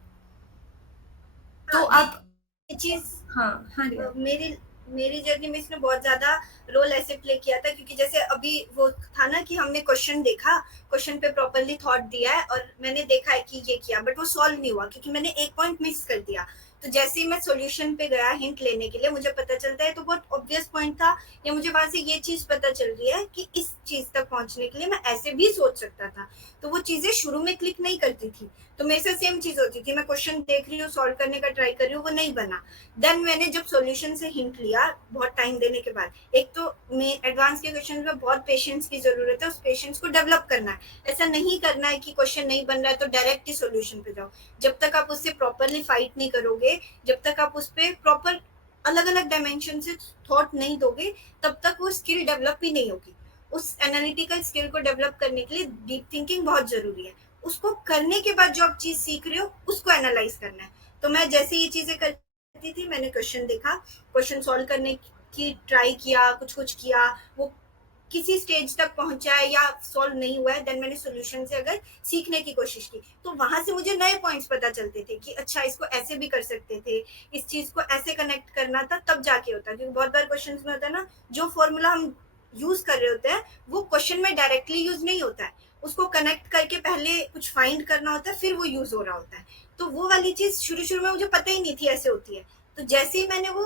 तो हाँ, आप ये चीज हाँ, हाँ रिया। मेरी मेरी जर्नी में इसने बहुत ज्यादा रोल ऐसे प्ले किया था, क्योंकि जैसे अभी वो था ना कि हमने क्वेश्चन देखा, क्वेश्चन पे प्रॉपरली थॉट दिया है और मैंने देखा है कि ये किया, बट वो सॉल्व नहीं हुआ क्योंकि मैंने एक पॉइंट मिस कर दिया। तो जैसे ही मैं सॉल्यूशन पे गया हिंट लेने के लिए, मुझे पता चलता है तो बहुत ऑब्वियस पॉइंट था, या मुझे वहां से ये चीज पता चल रही है कि इस चीज तक पहुंचने के लिए मैं ऐसे भी सोच सकता था। तो वो चीजें शुरू में क्लिक नहीं करती थी, तो मेरे से सेम चीज होती थी, मैं क्वेश्चन देख रही हूँ, सॉल्व करने का ट्राई कर रही हूँ, वो नहीं बना। देन मैंने जब सॉल्यूशन से हिंट लिया बहुत टाइम देने के बाद, एक तो मैं एडवांस के क्वेश्चन में बहुत पेशेंस की जरूरत है, उस पेशेंस को डेवलप करना है। ऐसा नहीं करना है कि क्वेश्चन नहीं बन रहा है तो डायरेक्ट ही सॉल्यूशन पे जाओ। जब तक आप उससे प्रॉपरली फाइट नहीं करोगे, जब तक आप उस पर प्रॉपर अलग अलग डायमेंशन से थॉट नहीं दोगे, तब तक वो स्किल डेवलप ही नहीं होगी। उस एनालिटिकल स्किल को डेवलप करने के लिए डीप थिंकिंग बहुत जरूरी है। उसको करने के बाद जो आप चीज सीख रहे हो उसको एनालाइज करना है। तो मैं जैसे ये चीजें करती थी, मैंने क्वेश्चन देखा, क्वेश्चन सॉल्व करने की ट्राई किया, कुछ कुछ किया, वो किसी स्टेज तक पहुंचा है या सॉल्व नहीं हुआ है, देन मैंने सॉल्यूशन से अगर सीखने की कोशिश की, तो वहां से मुझे नए पॉइंट्स पता चलते थे कि अच्छा इसको ऐसे भी कर सकते थे, इस चीज को ऐसे कनेक्ट करना था, तब जाके होता है। क्योंकि बहुत बार क्वेश्चन में होता है ना, जो फॉर्मूला हम यूज कर रहे होते हैं वो क्वेश्चन में डायरेक्टली यूज नहीं होता है, उसको कनेक्ट करके पहले कुछ फाइंड करना होता है, फिर वो यूज हो रहा होता है। तो वो वाली चीज शुरू शुरू में मुझे पता ही नहीं थी ऐसे होती है। तो जैसे ही मैंने वो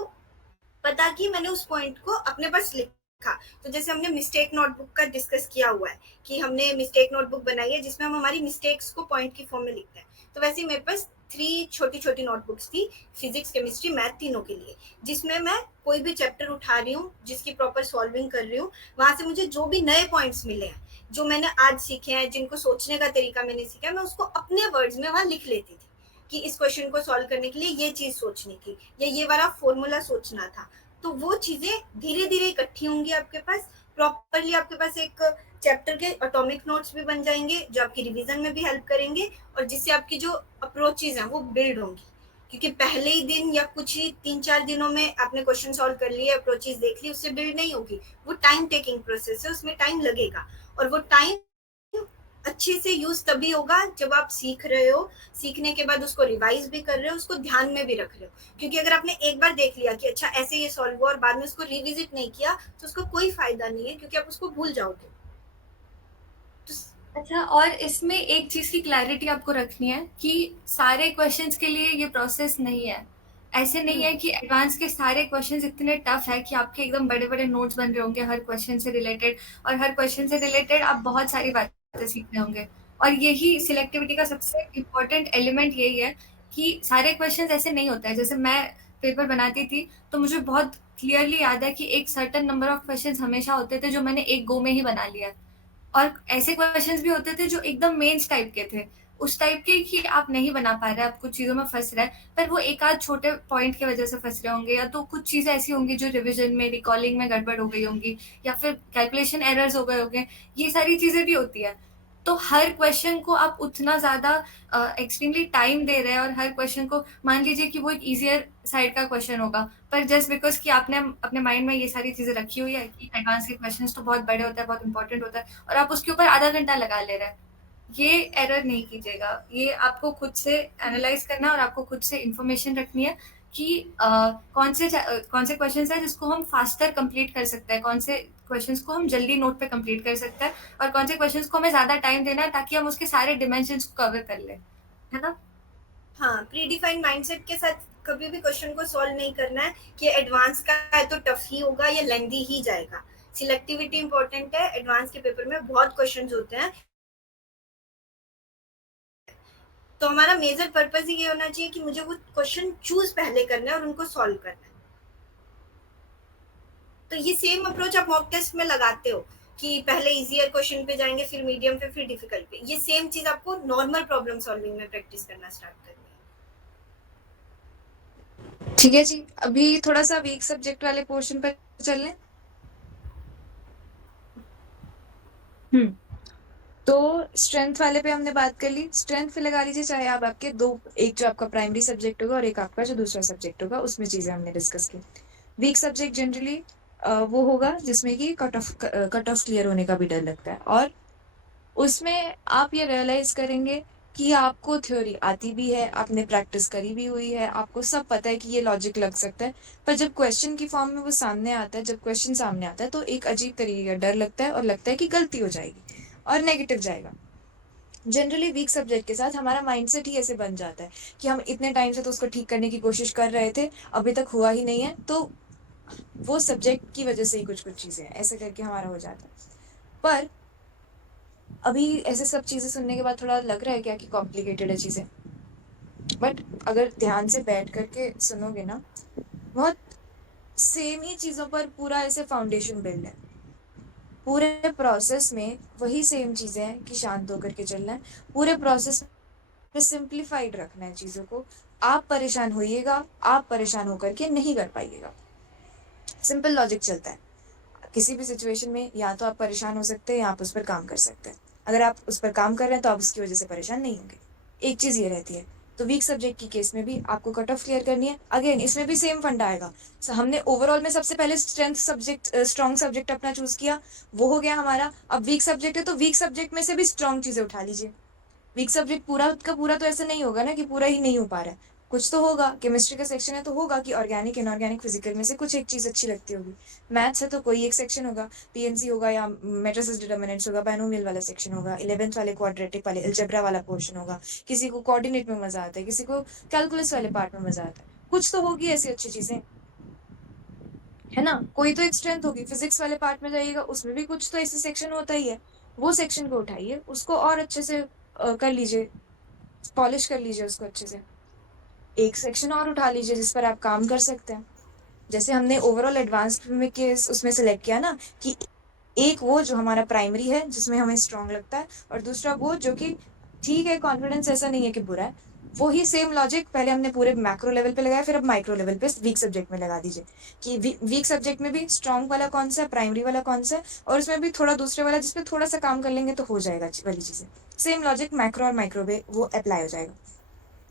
पता की, मैंने उस पॉइंट को अपने पास लिखा। तो जैसे हमने मिस्टेक नोटबुक का डिस्कस किया हुआ है कि हमने मिस्टेक नोटबुक बनाई है जिसमें हम हमारी मिस्टेक्स को पॉइंट की फॉर्म में लिखते हैं, तो वैसे ही मेरे पास 3 छोटी छोटी नोटबुक्स थी, फिजिक्स केमिस्ट्री मैथ तीनों के लिए, जिसमें मैं कोई भी चैप्टर उठा रही हूँ, जिसकी प्रॉपर सॉल्विंग कर रही हूँ, वहां से मुझे जो भी नए पॉइंट्स मिले हैं, जो मैंने आज सीखे हैं, जिनको सोचने का तरीका मैंने सीखा है, मैं उसको अपने वर्ड्स में वहां लिख लेती थी कि इस क्वेश्चन को सॉल्व करने के लिए ये चीज सोचनी थी या ये वाला फॉर्मूला सोचना था। तो वो चीजें धीरे धीरे इकट्ठी होंगी आपके पास, प्रॉपरली आपके पास एक चैप्टर के एटॉमिक नोट्स भी बन जाएंगे जो आपकी रिवीजन में भी हेल्प करेंगे, और जिससे आपकी जो अप्रोचेज हैं वो बिल्ड होंगी। क्योंकि पहले ही दिन या कुछ ही 3-4 दिनों में आपने क्वेश्चन सॉल्व कर लिए, अप्रोचेज देख ली, उससे बिल्ड नहीं होगी। वो टाइम टेकिंग प्रोसेस है, उसमें टाइम लगेगा, और वो टाइम अच्छे से यूज तभी होगा जब आप सीख रहे हो, सीखने के बाद उसको रिवाइज भी कर रहे हो, उसको ध्यान में भी रख रहे हो। क्योंकि अगर आपने एक बार देख लिया कि अच्छा ऐसे ये सॉल्व हुआ और बाद में उसको रिविजिट नहीं किया, तो उसका कोई फायदा नहीं है, क्योंकि आप उसको भूल जाओगे। तो अच्छा, और इसमें एक चीज़ की क्लैरिटी आपको रखनी है कि सारे क्वेश्चंस के लिए ये प्रोसेस नहीं है। ऐसे नहीं है कि एडवांस के सारे क्वेश्चंस इतने टफ है कि आपके एकदम बड़े-बड़े नोट्स बन रहे होंगे हर क्वेश्चन से रिलेटेड, और हर क्वेश्चन से रिलेटेड आप बहुत सारी बातें सीख रहे होंगे। और यही सिलेक्टिविटी का सबसे इम्पोर्टेंट एलिमेंट यही है कि सारे क्वेश्चंस ऐसे नहीं होते हैं। जैसे मैं पेपर बनाती थी, तो मुझे बहुत क्लियरली याद है कि एक सर्टेन नंबर ऑफ क्वेश्चंस हमेशा होते थे जो मैंने एक गो में ही बना लिया। और ऐसे क्वेश्चंस भी होते थे जो एकदम मेंस टाइप के थे। उस टाइप के कि आप नहीं बना पा रहे, आप कुछ चीज़ों में फँस रहे हैं, पर वो एक आध छोटे पॉइंट की वज़ह से फँस रहे होंगे, या तो कुछ चीज़ें ऐसी होंगी जो रिविज़न में, रिकॉलिंग में गड़बड़ हो गई होंगी, या फिर कैलकुलेशन एरर्स हो गए होंगे। ये सारी चीज़ें भी होती हैं। तो हर क्वेश्चन को आप उतना ज़्यादा एक्सट्रीमली टाइम दे रहे हैं, और हर क्वेश्चन को मान लीजिए कि वो एक ईज़ियर साइड का क्वेश्चन होगा, पर जस्ट बिकॉज़ कि आपने अपने माइंड में ये सारी चीज़ें रखी हुई है कि एडवांस के क्वेश्चंस तो बहुत बड़े होते हैं, बहुत इंपॉर्टेंट होता है, और आप उसके ऊपर आधा घंटा लगा ले रहे हैं। ये एरर नहीं कीजिएगा। ये आपको खुद से एनालाइज़ करना है, और आपको खुद से इन्फॉर्मेशन रखनी है कि कौन से क्वेश्चंस हैं जिसको हम फास्टर कंप्लीट कर सकते हैं, कौन से क्वेश्चंस को हम जल्दी नोट पे कंप्लीट कर सकते हैं, और कौन से क्वेश्चंस को हमें ज़्यादा टाइम देना है ताकि हम उसके सारे डिमेंशंस को कवर कर लें। है ना? हाँ, प्रीडिफाइंड माइंडसेट के साथ कभी भी क्वेश्चन को सॉल्व नहीं करना है कि एडवांस का है तो टफ ही होगा या लेंदी ही जाएगा। सिलेक्टिविटी इंपॉर्टेंट है। एडवांस के पेपर में बहुत क्वेश्चंस होते हैं, तो हमारा मेजर पर्पस ही ये होना चाहिए कि मुझे वो क्वेश्चन चूज पहले करना है और उनको सॉल्व करना है। तो ये सेम अप्रोच आप मॉक टेस्ट में लगाते हो कि पहले इजियर क्वेश्चन पे जाएंगे, फिर मीडियम पे, फिर डिफिकल्ट पे। ये सेम चीज आपको नॉर्मल प्रॉब्लम सॉल्विंग में प्रैक्टिस करना स्टार्ट करनी है। ठीक है जी, अभी थोड़ा सा वीक सब्जेक्ट वाले पोर्शन पर चल लें। तो स्ट्रेंथ वाले पे हमने बात कर ली। स्ट्रेंथ पे लगा लीजिए, चाहे आप आपके दो, एक जो आपका प्राइमरी सब्जेक्ट होगा और एक आपका जो दूसरा सब्जेक्ट होगा, उसमें चीजें हमने डिस्कस की। वीक सब्जेक्ट जनरली वो होगा जिसमें कि कट ऑफ क्लियर होने का भी डर लगता है, और उसमें आप ये रियलाइज करेंगे कि आपको थ्योरी आती भी है, आपने प्रैक्टिस करी भी हुई है, आपको सब पता है कि ये लॉजिक लग सकता है, पर जब क्वेश्चन की फॉर्म में वो सामने आता है, जब क्वेश्चन सामने आता है, तो एक अजीब तरीके का डर लगता है और लगता है कि गलती हो जाएगी और नेगेटिव जाएगा। जनरली वीक सब्जेक्ट के साथ हमारा माइंडसेट ही ऐसे बन जाता है कि हम इतने टाइम से तो उसको ठीक करने की कोशिश कर रहे थे, अभी तक हुआ ही नहीं है, तो वो सब्जेक्ट की वजह से ही कुछ चीजें हैं, ऐसे करके हमारा हो जाता है। पर अभी ऐसे सब चीजें सुनने के बाद थोड़ा लग रहा है क्या कि कॉम्प्लिकेटेड है चीजें, बट अगर ध्यान से बैठ करके सुनोगे ना, बहुत सेम ही चीजों पर पूरा ऐसे फाउंडेशन बिल्ड है। पूरे प्रोसेस में वही सेम चीजें हैं कि शांत होकर के चलना है, पूरे प्रोसेस में सिंप्लीफाइड रखना है चीजों को। आप परेशान होइएगा, आप परेशान होकर के नहीं कर पाइएगा। सिंपल लॉजिक चलता है किसी भी सिचुएशन में, या तो आप परेशान हो सकते हैं या आप उस पर काम कर सकते हैं। अगर आप उस पर काम कर रहे हैं तो आप उसकी वजह से परेशान नहीं होंगे। एक चीज ये रहती है। तो वीक सब्जेक्ट की केस में भी आपको कट ऑफ क्लियर करनी है। अगेन इसमें भी सेम फंडा आएगा। हमने ओवरऑल में सबसे पहले स्ट्रेंथ सब्जेक्ट, स्ट्रॉन्ग सब्जेक्ट अपना चूज किया, वो हो गया हमारा। अब वीक सब्जेक्ट है तो वीक सब्जेक्ट में से भी स्ट्रॉन्ग चीजें उठा लीजिए। वीक सब्जेक्ट पूरा का पूरा तो ऐसा नहीं होगा ना कि पूरा ही नहीं हो पा रहा है, कुछ तो होगा। केमिस्ट्री का सेक्शन है तो होगा कि ऑर्गेनिक, इनऑर्गेनिक, फिजिकल में से कुछ एक चीज अच्छी लगती होगी। मैथ्स है तो कोई एक सेक्शन होगा, पीएनसी होगा या मैट्रिसेस डिटर्मिनेंट्स होगा, बायनोमियल वाला सेक्शन होगा, 11th वाले क्वाड्रेटिक वाले अलजेब्रा वाला पोर्शन होगा। किसी को कोऑर्डिनेट में मजा आता है, किसी को कैलकुलस वाले पार्ट में मजा आता है। कुछ तो होगी ऐसी अच्छी चीजें, है ना। कोई तो एक स्ट्रेंथ होगी। फिजिक्स वाले पार्ट में जाइएगा, उसमें भी कुछ तो ऐसे सेक्शन होता ही है। वो सेक्शन को उठाइए, उसको और अच्छे से कर लीजिए, पॉलिश कर लीजिए उसको अच्छे से। एक सेक्शन और उठा लीजिए जिस पर आप काम कर सकते हैं। जैसे हमने ओवरऑल एडवांस्ड में के उसमें सेलेक्ट किया ना कि एक वो जो हमारा प्राइमरी है जिसमें हमें स्ट्रांग लगता है, और दूसरा वो जो कि ठीक है, कॉन्फिडेंस ऐसा नहीं है कि बुरा है। वो ही सेम लॉजिक पहले हमने पूरे मैक्रो लेवल पे लगाया, फिर अब माइक्रो लेवल पे वीक सब्जेक्ट में लगा दीजिए कि वीक सब्जेक्ट में भी स्ट्रांग वाला कौन सा है, प्राइमरी वाला कौन सा है, और उसमें भी थोड़ा दूसरे वाला जिसमें थोड़ा सा काम कर लेंगे तो हो जाएगा वाली चीजें। सेम लॉजिक मैक्रो और माइक्रो में वो अप्लाई हो जाएगा।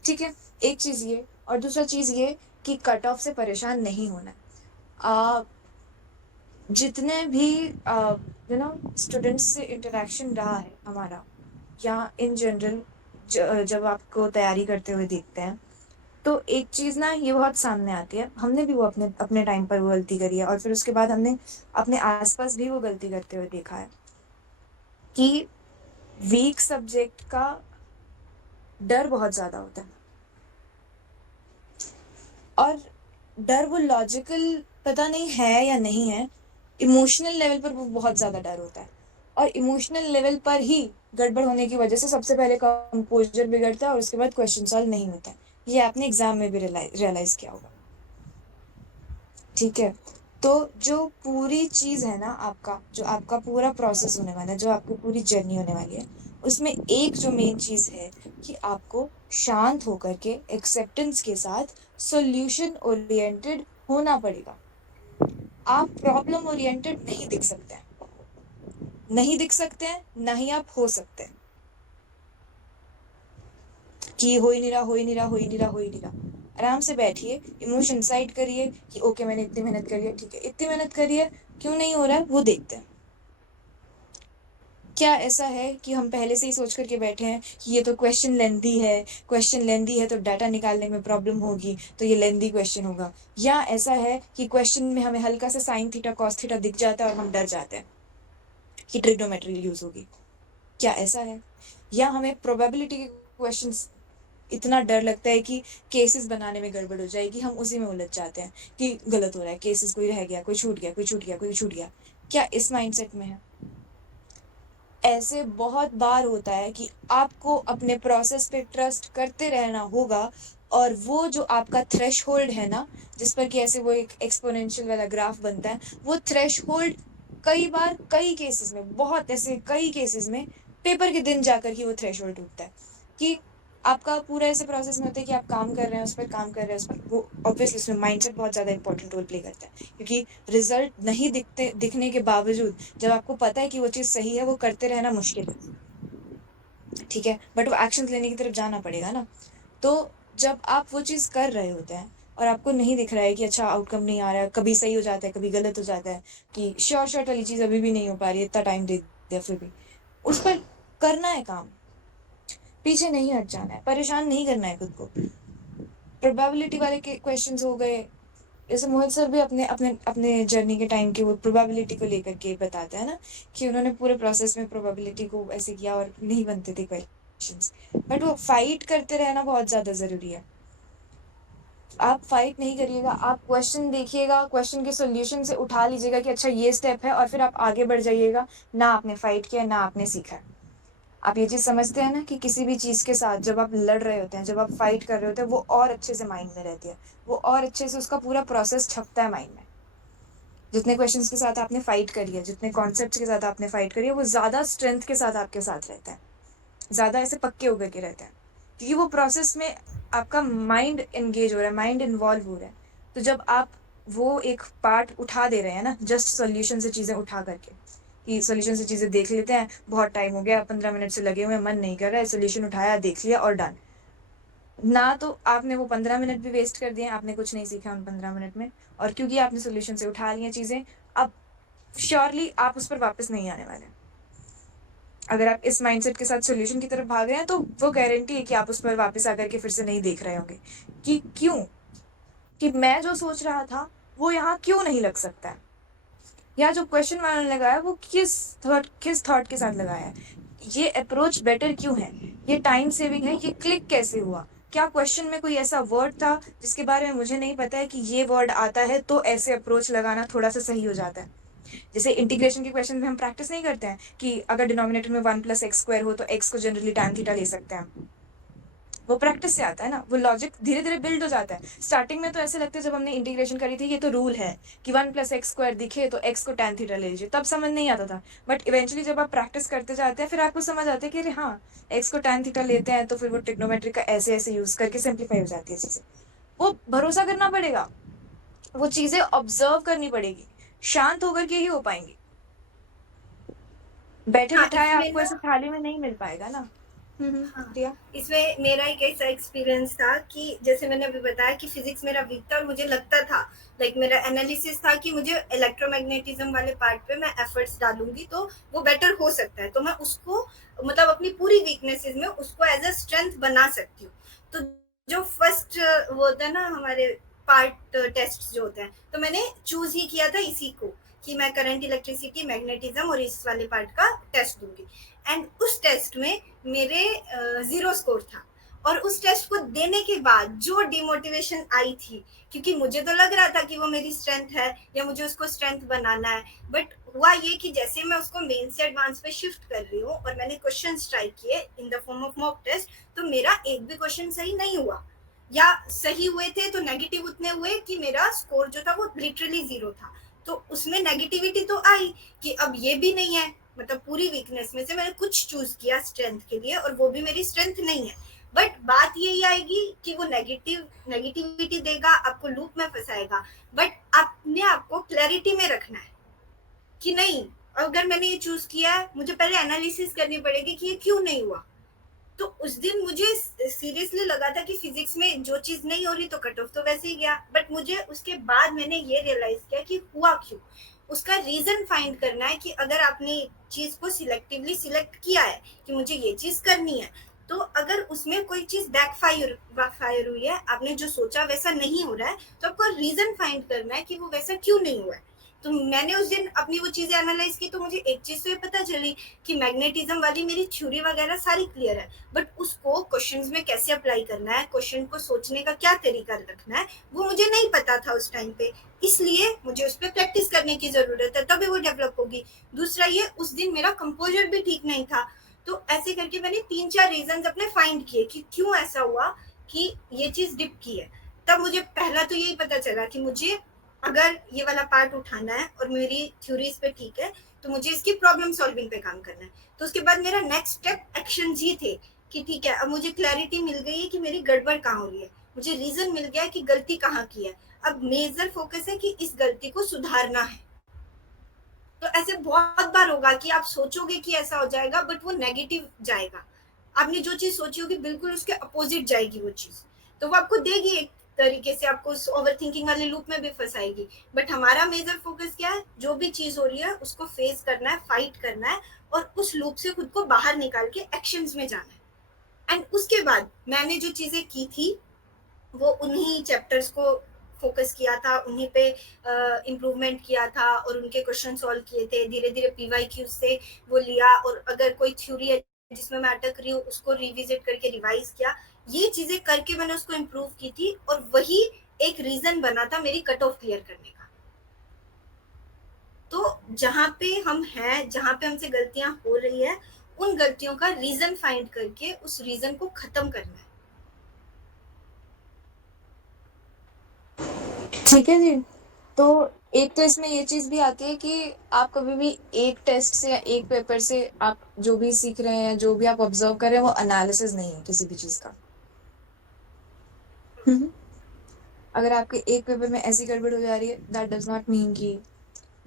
ठीक है, एक चीज ये। और दूसरा चीज ये कि कट ऑफ से परेशान नहीं होना है। जितने भी स्टूडेंट्स से इंटरेक्शन रहा है हमारा, या इन जनरल जब आपको तैयारी करते हुए देखते हैं, तो एक चीज ना ये बहुत सामने आती है। हमने भी वो अपने अपने टाइम पर वो गलती करी है, और फिर उसके बाद हमने अपने आसपास भी वो गलती करते हुए देखा है कि वीक सब्जेक्ट का डर बहुत ज्यादा होता है। और डर वो लॉजिकल पता नहीं है या नहीं है, इमोशनल लेवल पर वो बहुत ज़्यादा डर होता है, और इमोशनल लेवल पर ही गड़बड़ होने की वजह से सबसे पहले कंपोजर बिगड़ता है और उसके बाद क्वेश्चन सॉल्व नहीं होता है। ये आपने एग्जाम में भी रियलाइज किया होगा। ठीक है, तो जो पूरी चीज़ है ना, आपका जो आपका पूरा प्रोसेस होने वाला है, जो आपकी पूरी जर्नी होने वाली है, उसमें एक जो मेन चीज़ है कि आपको शांत होकर के एक्सेप्टेंस के साथ सॉल्यूशन ओरिएंटेड होना पड़ेगा। आप प्रॉब्लम ओरिएंटेड नहीं दिख सकते हैं, नहीं दिख सकते हैं, ना ही आप हो सकते हैं कि हो ही नहीं रहा, हो ही नहीं रहा, हो ही नहीं रहा, हो ही नहीं रहा। आराम से बैठिए, इमोशन साइड करिए कि ओके मैंने इतनी मेहनत करी है, ठीक है, इतनी मेहनत करी है, क्यों नहीं हो रहा है वो देखते हैं। क्या ऐसा है कि हम पहले से ही सोच करके बैठे हैं कि ये तो क्वेश्चन लेंथी है, क्वेश्चन लेंथी है तो डाटा निकालने में प्रॉब्लम होगी, तो ये लेंथी क्वेश्चन होगा, या ऐसा है कि क्वेश्चन में हमें हल्का सा साइन थीटा कॉस थीटा दिख जाता है और हम डर जाते हैं कि ट्रिग्नोमेट्री यूज होगी? क्या ऐसा है? या हमें प्रोबेबिलिटी के क्वेश्चंस इतना डर लगता है कि केसेस बनाने में गड़बड़ हो जाएगी, हम उसी में उलझ जाते हैं कि गलत हो रहा है, केसेस कोई रह गया, कोई छूट गया, कोई छूट गया, कोई छूट गया। क्या इस माइंडसेट में है? ऐसे बहुत बार होता है कि आपको अपने प्रोसेस पे ट्रस्ट करते रहना होगा, और वो जो आपका थ्रेशहोल्ड है ना, जिस पर कि ऐसे वो एक एक्सपोनेंशियल वाला ग्राफ बनता है, वो थ्रेशहोल्ड कई बार कई केसेस में, बहुत ऐसे कई केसेस में पेपर के दिन जाकर ही वो थ्रेशहोल्ड टूटता है कि आपका पूरा ऐसे प्रोसेस में होता है कि आप काम कर रहे हैं, उस पर काम कर रहे हैं, उस पर, वो ऑब्वियसली उसमें माइंडसेट बहुत ज़्यादा इंपॉर्टेंट रोल प्ले करता है, क्योंकि रिजल्ट नहीं दिखने के बावजूद जब आपको पता है कि वो चीज़ सही है, वो करते रहना मुश्किल है, ठीक है, बट वो एक्शन लेने की तरफ जाना पड़ेगा ना। तो जब आप वो चीज़ कर रहे होते हैं और आपको नहीं दिख रहा है कि अच्छा आउटकम नहीं आ रहा है, कभी सही हो जाता है, कभी गलत हो जाता है, कि शॉर्ट वाली चीज़ अभी भी नहीं हो पा रही है, इतना टाइम दे दिया फिर भी, उस पर करना है काम, पीछे नहीं हट जाना है, परेशान नहीं करना है खुद को। प्रोबेबिलिटी वाले के क्वेश्चंस हो गए, जैसे मोहित सर भी अपने अपने अपने जर्नी के टाइम के वो प्रोबेबिलिटी को लेकर के बताते हैं ना, कि उन्होंने पूरे प्रोसेस में प्रोबेबिलिटी को ऐसे किया और नहीं बनते थे क्वेश्चंस, बट वो फाइट करते रहना बहुत ज़्यादा ज़रूरी है। आप फाइट नहीं करिएगा, आप क्वेश्चन देखिएगा, क्वेश्चन के सॉल्यूशन से उठा लीजिएगा कि अच्छा ये स्टेप है, और फिर आप आगे बढ़ जाइएगा। ना आपने फाइट किया, ना आपने सीखा है। आप ये चीज़ समझते हैं ना कि किसी भी चीज़ के साथ जब आप लड़ रहे होते हैं, जब आप फाइट कर रहे होते हैं, वो और अच्छे से माइंड में रहती है, वो और अच्छे से उसका पूरा प्रोसेस छपता है माइंड में। जितने क्वेश्चंस के साथ आपने फाइट करी है, जितने कॉन्सेप्ट्स के साथ आपने फाइट करी है, वो ज़्यादा स्ट्रेंथ के साथ आपके साथ रहता है, ज़्यादा ऐसे पक्के होकर के रहते हैं, क्योंकि वो प्रोसेस में आपका माइंड एंगेज हो रहा है, माइंड इन्वॉल्व हो रहा है। तो जब आप वो एक पार्ट उठा दे रहे हैं ना, जस्ट सॉल्यूशन से चीज़ें उठा करके, कि सॉल्यूशन से चीज़ें देख लेते हैं, बहुत टाइम हो गया, 15 मिनट से लगे हुए हैं, मन नहीं कर रहा है, सॉल्यूशन उठाया, देख लिया और डन। ना तो आपने वो 15 मिनट भी वेस्ट कर दिए, आपने कुछ नहीं सीखा उन 15 मिनट में, और क्योंकि आपने सॉल्यूशन से उठा लिया चीज़ें, अब श्योरली आप उस पर वापस नहीं आने वाले। अगर आप इस माइंडसेट के साथ सॉल्यूशन की तरफ भाग रहे हैं, तो वो गारंटी है कि आप उस पर वापस आकर के फिर से नहीं देख रहे होंगे कि क्यों, कि मैं जो सोच रहा था वो यहाँ क्यों नहीं लग सकता है, या जो क्वेश्चन मैंने लगाया वो किस थॉट के साथ लगाया है, ये अप्रोच बेटर क्यों है, ये टाइम सेविंग है, ये क्लिक कैसे हुआ, क्या क्वेश्चन में कोई ऐसा वर्ड था जिसके बारे में मुझे नहीं पता है कि ये वर्ड आता है तो ऐसे अप्रोच लगाना थोड़ा सा सही हो जाता है। जैसे इंटीग्रेशन के क्वेश्चन में हम प्रैक्टिस नहीं करते हैं कि अगर डिनोमिनेटर में 1+x² हो तो x को जनरली tan थीटा ले सकते हैं, वो प्रैक्टिस से आता है ना, वो लॉजिक धीरे धीरे बिल्ड हो जाता है। स्टार्टिंग में तो ऐसे लगता है, जब हमने इंटीग्रेशन करी थी, ये तो रूल है कि 1+x² दिखे तो x को tan थीटा ले लीजिए, तब समझ नहीं आता था, बट इवेंचुअली जब आप प्रैक्टिस करते जाते हैं, फिर आपको समझ आता है कि अरे हाँ, x को tan थीटा लेते हैं, तो फिर वो ट्रिग्नोमेट्री का ऐसे ऐसे यूज करके सिंप्लीफाई हो जाती है चीज़ें। वो भरोसा करना पड़ेगा, वो चीज़ें ऑब्जर्व करनी पड़ेगी, शांत होकर के ही हो पाएंगी। बैठे हाँ, बिठाए इसमें आपको ना ऐसे थाली में नहीं मिल पाएगा ना। हाँ, दिया। इसमें मेरा एक ऐसा एक्सपीरियंस था कि जैसे मैंने अभी बताया कि फिजिक्स मेरा वीक था, और मुझे लगता था, लाइक मेरा एनालिसिस था कि मुझे इलेक्ट्रोमैग्नेटिज्म वाले पार्ट पे मैं एफर्ट्स डालूंगी तो वो बेटर हो सकता है, तो मैं उसको मतलब अपनी पूरी वीकनेसेस में उसको एज अ स्ट्रेंथ बना सकती हूँ। तो जो फर्स्ट वो होता है ना हमारे पार्ट टेस्ट जो होते हैं, तो मैंने चूज ही किया था इसी को कि मैं करंट, इलेक्ट्रिसिटी, मैग्नेटिज्म और इस वाले पार्ट का टेस्ट दूंगी। एंड उस टेस्ट में मेरे 0 स्कोर था, और उस टेस्ट को देने के बाद जो डिमोटिवेशन आई थी, क्योंकि मुझे तो लग रहा था कि वो मेरी स्ट्रेंथ है या मुझे उसको स्ट्रेंथ बनाना है, बट हुआ ये कि जैसे मैं उसको मेन से एडवांस पे शिफ्ट कर रही हूँ और मैंने क्वेश्चन ट्राई किए in the form of mock test, तो मेरा एक भी क्वेश्चन सही नहीं हुआ, या सही हुए थे तो नेगेटिव उतने हुए कि मेरा स्कोर जो था वो लिटरली 0 था। तो उसमें नेगेटिविटी तो आई कि अब ये भी नहीं है, मतलब पूरी वीकनेस में से मैंने कुछ चूज किया स्ट्रेंथ के लिए और वो भी मेरी स्ट्रेंथ नहीं है। बट बात यही आएगी कि वो नेगेटिविटी देगा, आपको लूप में फंसाएगा, बट अपने आपको क्लैरिटी में रखना है कि नहीं, अगर मैंने ये चूज किया है मुझे पहले एनालिसिस करनी पड़ेगी कि ये क्यों नहीं हुआ। तो उस दिन मुझे सीरियसली लगा था कि फिजिक्स में जो चीज नहीं हो रही तो कट ऑफ तो वैसे ही गया, बट मुझे उसके बाद मैंने ये रियलाइज किया कि हुआ क्यों, उसका रीजन फाइंड करना है कि अगर आपने चीज को सिलेक्टिवली सिलेक्ट किया है कि मुझे ये चीज करनी है, तो अगर उसमें कोई चीज बैकफायर हुई है, आपने जो सोचा वैसा नहीं हो रहा है, तो आपको रीजन फाइंड करना है कि वो वैसा क्यों नहीं हुआ है। तो मैंने उस दिन अपनी वो चीजें एनालाइज की, तो मुझे एक चीज तो ये पता चली कि मैग्नेटिज्म वाली मेरी थ्योरी वगैरह सारी क्लियर है, बट उसको क्वेश्चंस में कैसे अप्लाई करना है, क्वेश्चन को सोचने का क्या तरीका रखना है, वो मुझे नहीं पता था उस टाइम पे, इसलिए मुझे उस पर प्रैक्टिस करने की जरूरत है, तभी वो डेवलप होगी। दूसरा ये, उस दिन मेरा कंपोजर भी ठीक नहीं था, तो ऐसे करके मैंने 3-4 रीजन अपने फाइंड किए कि क्यों ऐसा हुआ कि ये चीज डिप की है। तब मुझे पहला तो यही पता चला कि मुझे अगर ये वाला पार्ट उठाना है और मेरी थ्योरी इस पे ठीक है, तो मुझे इसकी प्रॉब्लम सॉल्विंग पे काम करना है। तो उसके बाद मेरा नेक्स्ट स्टेप एक्शन जी थे कि ठीक है, अब मुझे क्लैरिटी मिल गई है कि मेरी गड़बड़ कहाँ हो रही है, मुझे रीजन मिल गया है कि गलती कहाँ की है, अब मेजर फोकस है कि इस गलती को सुधारना है। तो ऐसे बहुत बार होगा कि आप सोचोगे कि ऐसा हो जाएगा, बट वो नेगेटिव जाएगा, आपने जो चीज सोची होगी बिल्कुल उसके अपोजिट जाएगी वो चीज, तो वो आपको देगी एक तरीके से, आपको ओवर थिंकिंग वाले लूप में भी फंसाएगी। बट हमारा मेजर फोकस क्या है, जो भी चीज हो रही है उसको फेस करना है, फाइट करना है और उस लूप से खुद को बाहर निकाल के एक्शंस में जाना है। एंड उसके बाद मैंने जो चीजें की थी वो उन्हीं चैप्टर्स को फोकस किया था, उन्हीं पे इम्प्रूवमेंट किया था और उनके क्वेश्चन सॉल्व किए थे, धीरे धीरे पीवाईक्यू से वो लिया, और अगर कोई थ्योरी है जिसमें मैं अटक रही हूँ उसको रिविजिट करके रिवाइज किया, ये चीजें करके मैंने उसको इम्प्रूव की थी, और वही एक रीजन बना था मेरी कट ऑफ क्लियर करने का। तो जहाँ पे हम हैं, जहाँ पे हमसे गलतियां हो रही है, उन गलतियों का रीजन फाइंड करके उस रीजन को खत्म करना है। ठीक है जी। तो एक तो इसमें ये चीज भी आती है कि आप कभी भी एक टेस्ट से या एक पेपर से आप जो भी सीख रहे हैं, जो भी आप ऑब्जर्व कर रहे हैं, वो एनालिसिस नहीं है किसी भी चीज का। अगर आपके एक पेपर में ऐसी गड़बड़ हो जा रही है, दैट डज नॉट मीन कि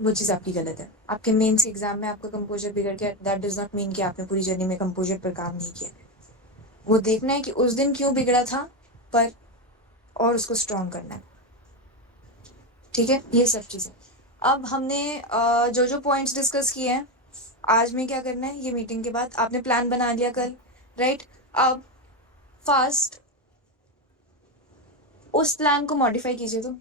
वो चीज़ आपकी गलत है। आपके मेंस एग्जाम में आपका कंपोजर बिगड़ गया, दैट डज नॉट मीन कि आपने पूरी जर्नी में कंपोजर पर काम नहीं किया। वो देखना है कि उस दिन क्यों बिगड़ा था, पर और उसको स्ट्रॉन्ग करना है। ठीक है, ये सब चीज़ें। अब हमने जो जो पॉइंट्स डिस्कस किए हैं, आज में क्या करना है, ये मीटिंग के बाद आपने प्लान बना लिया कल, राइट? अब फास्ट उस प्लान को मॉडिफाई कीजिए, तो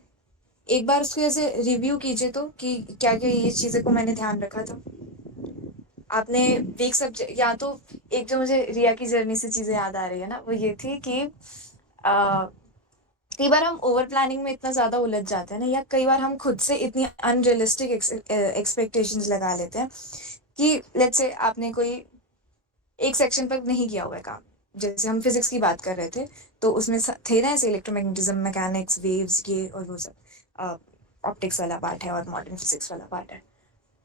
एक बार उसको ऐसे रिव्यू कीजिए तो कि क्या क्या ये चीज़ें को मैंने ध्यान रखा था। आपने वीक सब्जेक्ट, या तो एक जो मुझे रिया की जर्नी से चीज़ें याद आ रही है ना, वो ये थी कि कई बार हम ओवर प्लानिंग में इतना ज़्यादा उलझ जाते हैं ना, या कई बार हम खुद से इतनी अनरियलिस्टिक एक्सपेक्टेशंस लगा लेते हैं कि लेट्स से आपने कोई एक सेक्शन पर नहीं किया हुआ है काम, जैसे हम फिजिक्स की बात कर रहे थे, तो उसमें थे ना ऐसे इलेक्ट्रोमैग्नेटिज्म, मैकेनिक्स, वेव्स, ये और वो सब, ऑप्टिक्स वाला पार्ट है और मॉडर्न फिजिक्स वाला पार्ट है।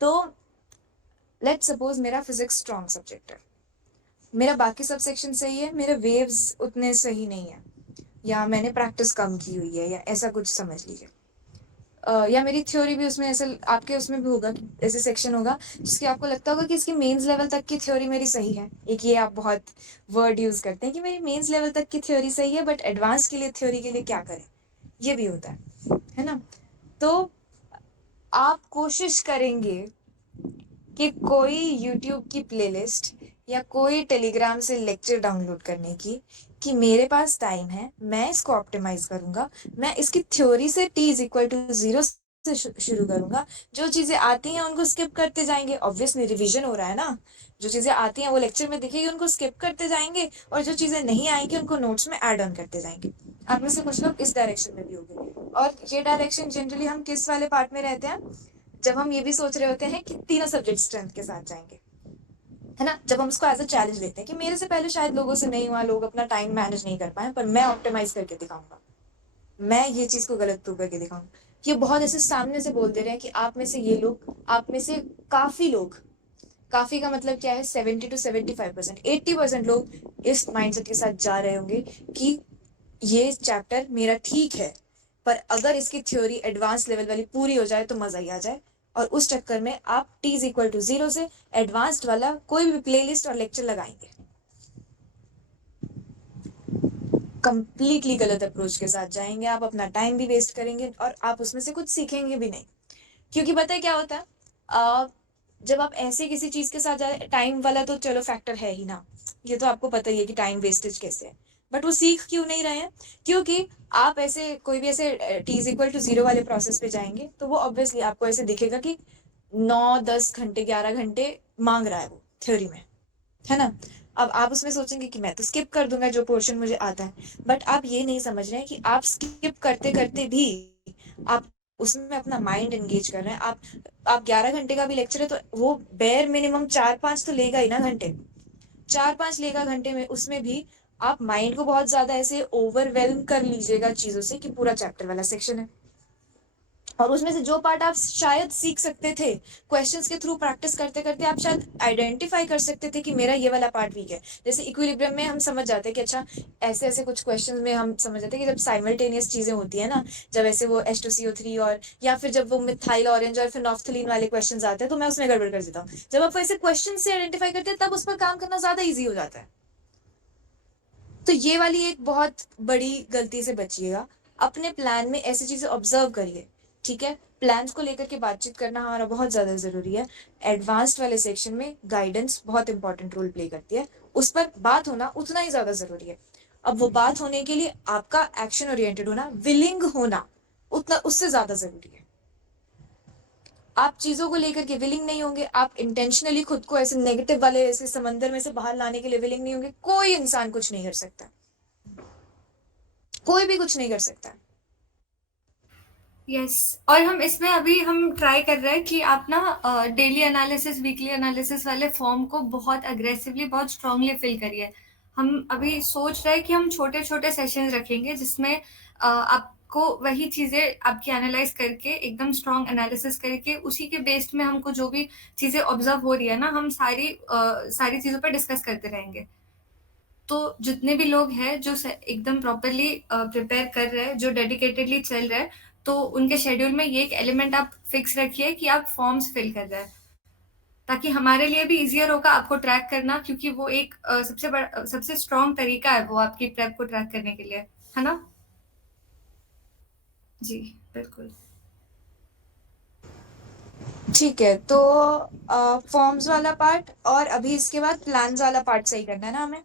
तो लेट्स सपोज मेरा फिजिक्स स्ट्रॉन्ग सब्जेक्ट है, मेरा बाकी सब सेक्शन सही है, मेरे वेव्स उतने सही नहीं है, या मैंने प्रैक्टिस कम की हुई है, या ऐसा कुछ समझ लीजिए। या मेरी थ्योरी भी उसमें ऐसे, आपके उसमें भी होगा कि ऐसे सेक्शन होगा जिसके आपको लगता होगा कि इसकी मेंस लेवल तक की थ्योरी मेरी सही है। एक ये आप बहुत वर्ड यूज़ करते हैं कि मेरी मेंस लेवल तक की थ्योरी सही है, बट एडवांस के लिए थ्योरी के लिए क्या करें, ये भी होता है ना? तो आप कोशिश करेंगे कि कोई यूट्यूब की प्लेलिस्ट या कोई टेलीग्राम से लेक्चर डाउनलोड करने की, कि मेरे पास टाइम है, मैं इसको ऑप्टिमाइज करूंगा, मैं इसकी थ्योरी से t = 0 से से शुरू करूंगा। जो चीजें आती हैं उनको स्किप करते जाएंगे, ऑब्वियसली रिवीजन हो रहा है ना। जो चीजें आती हैं वो लेक्चर में दिखेगी, उनको स्किप करते जाएंगे, और जो चीजें नहीं आएंगी उनको नोट्स में ऐड ऑन करते जाएंगे। आप में से कुछ लोग इस डायरेक्शन में भी होंगे। और ये डायरेक्शन जनरली हम किस वाले पार्ट में रहते हैं, जब हम ये भी सोच रहे होते हैं कि तीनों सब्जेक्ट स्ट्रेंथ के साथ जाएंगे, है ना। जब हम उसको एज अ चैलेंज लेते हैं कि मेरे से पहले शायद लोगों से नहीं हुआ, लोग अपना टाइम मैनेज नहीं कर पाए, पर मैं ऑप्टिमाइज करके दिखाऊंगा, मैं ये चीज को गलत प्रूव करके दिखाऊंगा। ये बहुत ऐसे सामने से बोल दे रहे हैं कि आप में से ये लोग, आप में से काफी लोग, काफी का मतलब क्या है, 70 to 75%, 80% लोग इस माइंडसेट के साथ जा रहे होंगे कि ये चैप्टर मेरा ठीक है, पर अगर इसकी थ्योरी एडवांस लेवल वाली पूरी हो जाए तो मजा ही आ जाए। और उस चक्कर में आप t=0 से एडवांस्ड वाला कोई भी प्लेलिस्ट और लेक्चर लगाएंगे। कंप्लीटली गलत अप्रोच के साथ जाएंगे आप, अपना टाइम भी वेस्ट करेंगे और आप उसमें से कुछ सीखेंगे भी नहीं। क्योंकि पता है क्या होता है, जब आप ऐसे किसी चीज के साथ जाए, टाइम वाला तो चलो फैक्टर है ही ना, ये तो आपको पता ही है कि टाइम वेस्टेज कैसे है, बट वो सीख क्यों नहीं रहे हैं, क्योंकि आप ऐसे कोई भी ऐसे t=0 वाले प्रोसेस पे जाएंगे तो वो ऑब्वियसली आपको ऐसे दिखेगा कि 9-10 घंटे 11 घंटे मांग रहा है वो थ्योरी में, है ना। अब आप उसमें सोचेंगे कि मैं तो स्किप कर दूंगा जो पोर्शन मुझे आता है, बट आप ये नहीं समझ रहे हैं कि आप स्किप करते करते भी आप उसमें अपना माइंड एंगेज कर रहे हैं। आप 11 घंटे का भी लेक्चर है तो वो बेयर मिनिमम 4-5 तो लेगा ही ना घंटे, 4-5 लेगा घंटे में, उसमें भी आप माइंड को बहुत ज्यादा ऐसे ओवरवेल्म कर लीजिएगा चीजों से कि पूरा चैप्टर वाला सेक्शन है, और उसमें से जो पार्ट आप शायद सीख सकते थे क्वेश्चंस के थ्रू प्रैक्टिस करते करते, आप शायद आइडेंटिफाई कर सकते थे कि मेरा ये वाला पार्ट वीक है। जैसे इक्विलिब्रियम में हम समझ जाते हैं कि अच्छा, ऐसे ऐसे कुछ क्वेश्चंस में हम समझ जाते हैं कि जब साइमल्टेनियस चीजें होती है ना, जब ऐसे वो H2CO3 और या फिर जब वो मिथाइल ऑरेंज और फिर नॉफ्थलीन वाले क्वेश्चन आते हैं तो मैं उसमें गड़बड़ कर देता हूँ। जब आप ऐसे क्वेश्चन से आइडेंटिफाई करते हैं तब उस पर काम करना ज्यादा ईजी हो जाता है। तो ये वाली एक बहुत बड़ी गलती से बचिएगा। अपने प्लान में ऐसी चीजें ऑब्जर्व करिए, ठीक है। प्लान्स को लेकर के बातचीत करना हमारा बहुत ज्यादा जरूरी है। एडवांस्ड वाले सेक्शन में गाइडेंस बहुत इंपॉर्टेंट रोल प्ले करती है, उस पर बात होना उतना ही ज्यादा जरूरी है। अब वो बात होने के लिए आपका एक्शन ओरिएंटेड होना, विलिंग होना उतना उससे ज्यादा जरूरी है। आप चीजों को लेकर के विलिंग नहीं होंगे, आप इंटेंशनली खुद को ऐसे नेगेटिव वाले ऐसे समंदर में से बाहर लाने के लिए विलिंग नहीं होंगे, कोई इंसान कुछ नहीं कर सकता, कोई भी कुछ नहीं कर सकता। यस और हम इसमें अभी हम ट्राई कर रहे हैं कि आप ना डेली एनालिसिस वीकली एनालिसिस वाले फॉर्म को बहुत अग्रेसिवली बहुत स्ट्रांगली फिल करिए। हम अभी सोच रहे हैं कि हम छोटे छोटे सेशंस रखेंगे जिसमें आपको वही चीज़ें आपकी एनालाइज करके एकदम स्ट्रांग एनालिसिस करके उसी के बेस्ड में हमको जो भी चीज़ें ऑब्जर्व हो रही है ना, हम सारी चीज़ों पर डिस्कस करते रहेंगे। तो जितने भी लोग हैं जो एकदम प्रॉपरली प्रिपेयर कर रहे हैं, जो डेडिकेटेडली चल रहे हैं, तो उनके शेड्यूल में ये एक एलिमेंट आप फिक्स रखिए कि आप फॉर्म्स फिल कर रहे हैं, ताकि हमारे लिए भी इजियर होगा आपको ट्रैक करना, क्योंकि वो एक सबसे स्ट्रॉन्ग तरीका है वो आपकी प्रेप को ट्रैक करने के लिए, है ना। जी बिल्कुल। ठीक है, तो फॉर्म्स वाला पार्ट और अभी इसके बाद प्लान्स वाला पार्ट सही करना है ना हमें।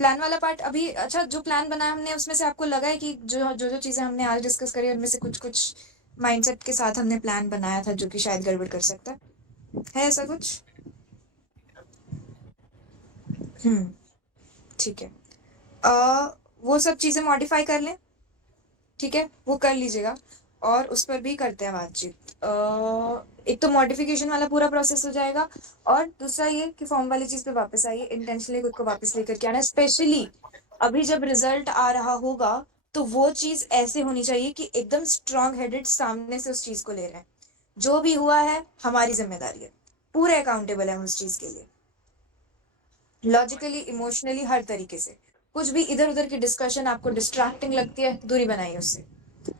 प्लान वाला पार्ट अभी, अच्छा जो प्लान बनाया हमने उसमें से आपको लगा है कि जो चीजें हमने आज डिस्कस करी उनमें से कुछ कुछ माइंडसेट के साथ हमने प्लान बनाया था जो कि शायद गड़बड़ कर सकता है ऐसा कुछ? ठीक है, वो सब चीजें मॉडिफाई कर लें, ठीक है, वो कर लीजिएगा और उस पर भी करते हैं बातचीत। एक तो मॉडिफिकेशन वाला पूरा प्रोसेस हो जाएगा, और दूसरा ये कि फॉर्म वाली चीज पे वापस आइए, इंटेंशनली खुद को वापस लेकर के आना। स्पेशली अभी जब रिजल्ट आ रहा होगा तो वो चीज ऐसे होनी चाहिए कि एकदम स्ट्रांग हेडेड सामने से उस चीज को ले रहे हैं, जो भी हुआ है हमारी जिम्मेदारी है, पूरे अकाउंटेबल है हम उस चीज के लिए, लॉजिकली इमोशनली हर तरीके से। कुछ भी इधर उधर की डिस्कशन आपको डिस्ट्रैक्टिंग लगती है, दूरी बनाइए उससे।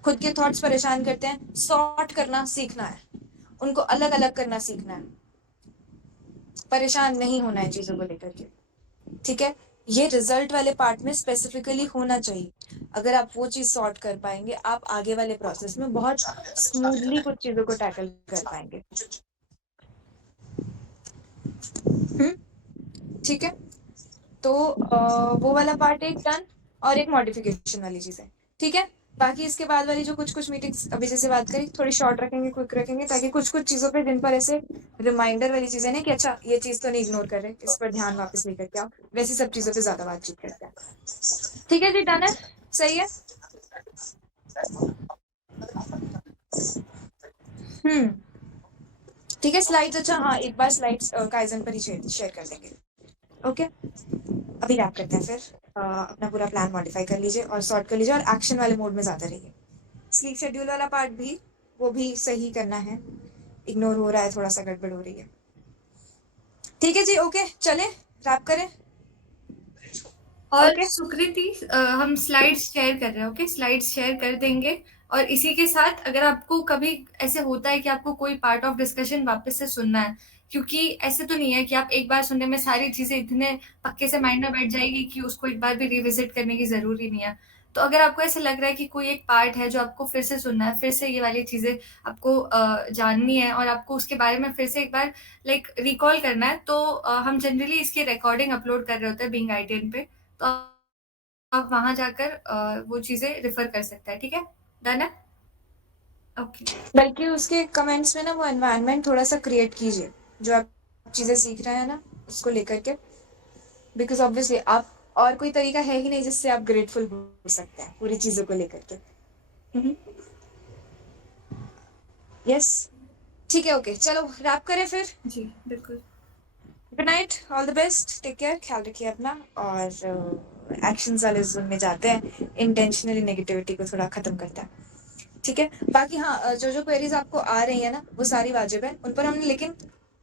खुद के थॉट्स परेशान करते हैं, सॉर्ट करना सीखना है, उनको अलग अलग करना सीखना है, परेशान नहीं होना है चीजों को लेकर के, ठीक है। ये रिजल्ट वाले पार्ट में स्पेसिफिकली होना चाहिए। अगर आप वो चीज सॉर्ट कर पाएंगे, आप आगे वाले प्रोसेस में बहुत स्मूथली कुछ चीजों को टैकल कर पाएंगे। ठीक है, तो वो वाला पार्ट एक डन, और एक मॉडिफिकेशन वाली चीज है, ठीक है। बाकी इसके बाद वाली जो कुछ मीटिंग्स अभी जैसे बात करी थोड़ी शॉर्ट रखेंगे, क्विक रखेंगे, ताकि कुछ चीज़ों पे जिन पर ऐसे रिमाइंडर वाली चीज़ें ना कि अच्छा ये चीज़ तो नहीं इग्नोर कर रहे, इस पर ध्यान वापस लेकर के आओ, वैसी सब चीज़ों पे ज़्यादा बातचीत करते हैं। ठीक है जी, डन है, सही है। ठीक है, स्लाइड्स, अच्छा हाँ एक बार स्लाइड्स काइजन पर ही शेयर कर देंगे। ओके, अभी रैप करते हैं फिर। अपना पूरा प्लान मॉडिफाई कर लीजिए और सॉर्ट कर लीजिए, और एक्शन वाले मोड में ज़्यादा रहिए। स्लीप शेड्यूल वाला पार्ट भी वो भी सही करना है, इग्नोर हो रहा है, थोड़ा सा गड़बड़ हो रही है। ठीक है जी, ओके चले रैप करें। और ओके सुकृति, हम स्लाइड्स शेयर कर रहे हैं, ओके? स्लाइड्स शेयर कर देंगे। और इसी के साथ अगर आपको कभी ऐसे होता है कि आपको कोई पार्ट ऑफ डिस्कशन वापस से सुनना है, क्योंकि ऐसे तो नहीं है कि आप एक बार सुनने में सारी चीज़ें इतने पक्के से माइंड में बैठ जाएगी कि उसको एक बार भी रिविज़िट करने की ज़रूरी नहीं है। तो अगर आपको ऐसा लग रहा है कि कोई एक पार्ट है जो आपको फिर से सुनना है, फिर से ये वाली चीज़ें आपको जाननी है और आपको उसके बारे में फिर से एक बार लाइक रिकॉल करना है, तो हम जनरली इसकी रिकॉर्डिंग अपलोड कर रहे होते हैं बीइंग आईटीएन पे। तो आप वहाँ जाकर वो चीज़ें रेफ़र कर सकते हैं, ठीक है? डन है? ओके। बल्कि उसके कमेंट्स में ना वो एनवायरनमेंट थोड़ा सा क्रिएट कीजिए, जो आप चीज़ें सीख रहे हैं ना उसको लेकर के, बिकॉज ऑब्वियसली आप और कोई तरीका है ही नहीं जिससे आप ग्रेटफुल हो सकते हैं पूरी चीज़ों को लेकर के। यस, ठीक है, ओके चलो रैप करें फिर। जी, बिल्कुल। Good night, all the best, take care, ख्याल रखिए अपना, और एक्शंस वाले जोन में जाते हैं, इंटेंशनली नेगेटिविटी को थोड़ा खत्म करते हैं। ठीक है, बाकी हाँ जो क्वेरीज आपको आ रही है ना वो सारी वाजिब है, उन पर हमने लेकिन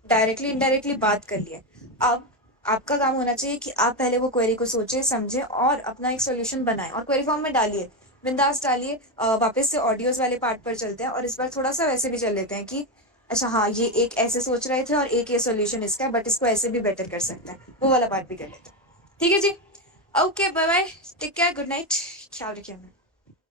डायरेक्टली इनडायरेक्टली बात कर लिया। अब आपका काम होना चाहिए कि आप पहले वो क्वेरी को सोचें, समझें और अपना एक सोल्यूशन बनाएं और क्वेरी फॉर्म में डालिए, बिंदास डालिए। वापस से ऑडियोज वाले पार्ट पर चलते हैं और इस बार थोड़ा सा वैसे भी चल लेते हैं कि अच्छा हाँ ये एक ऐसे सोच रहे थे और एक ये सोल्यूशन इसका है, बट इसको ऐसे भी बेटर कर सकते हैं, वो वाला पार्ट भी कर लेते हैं। ठीक है जी, okay bye bye, take care, good night, ख्याल रखिए अपना।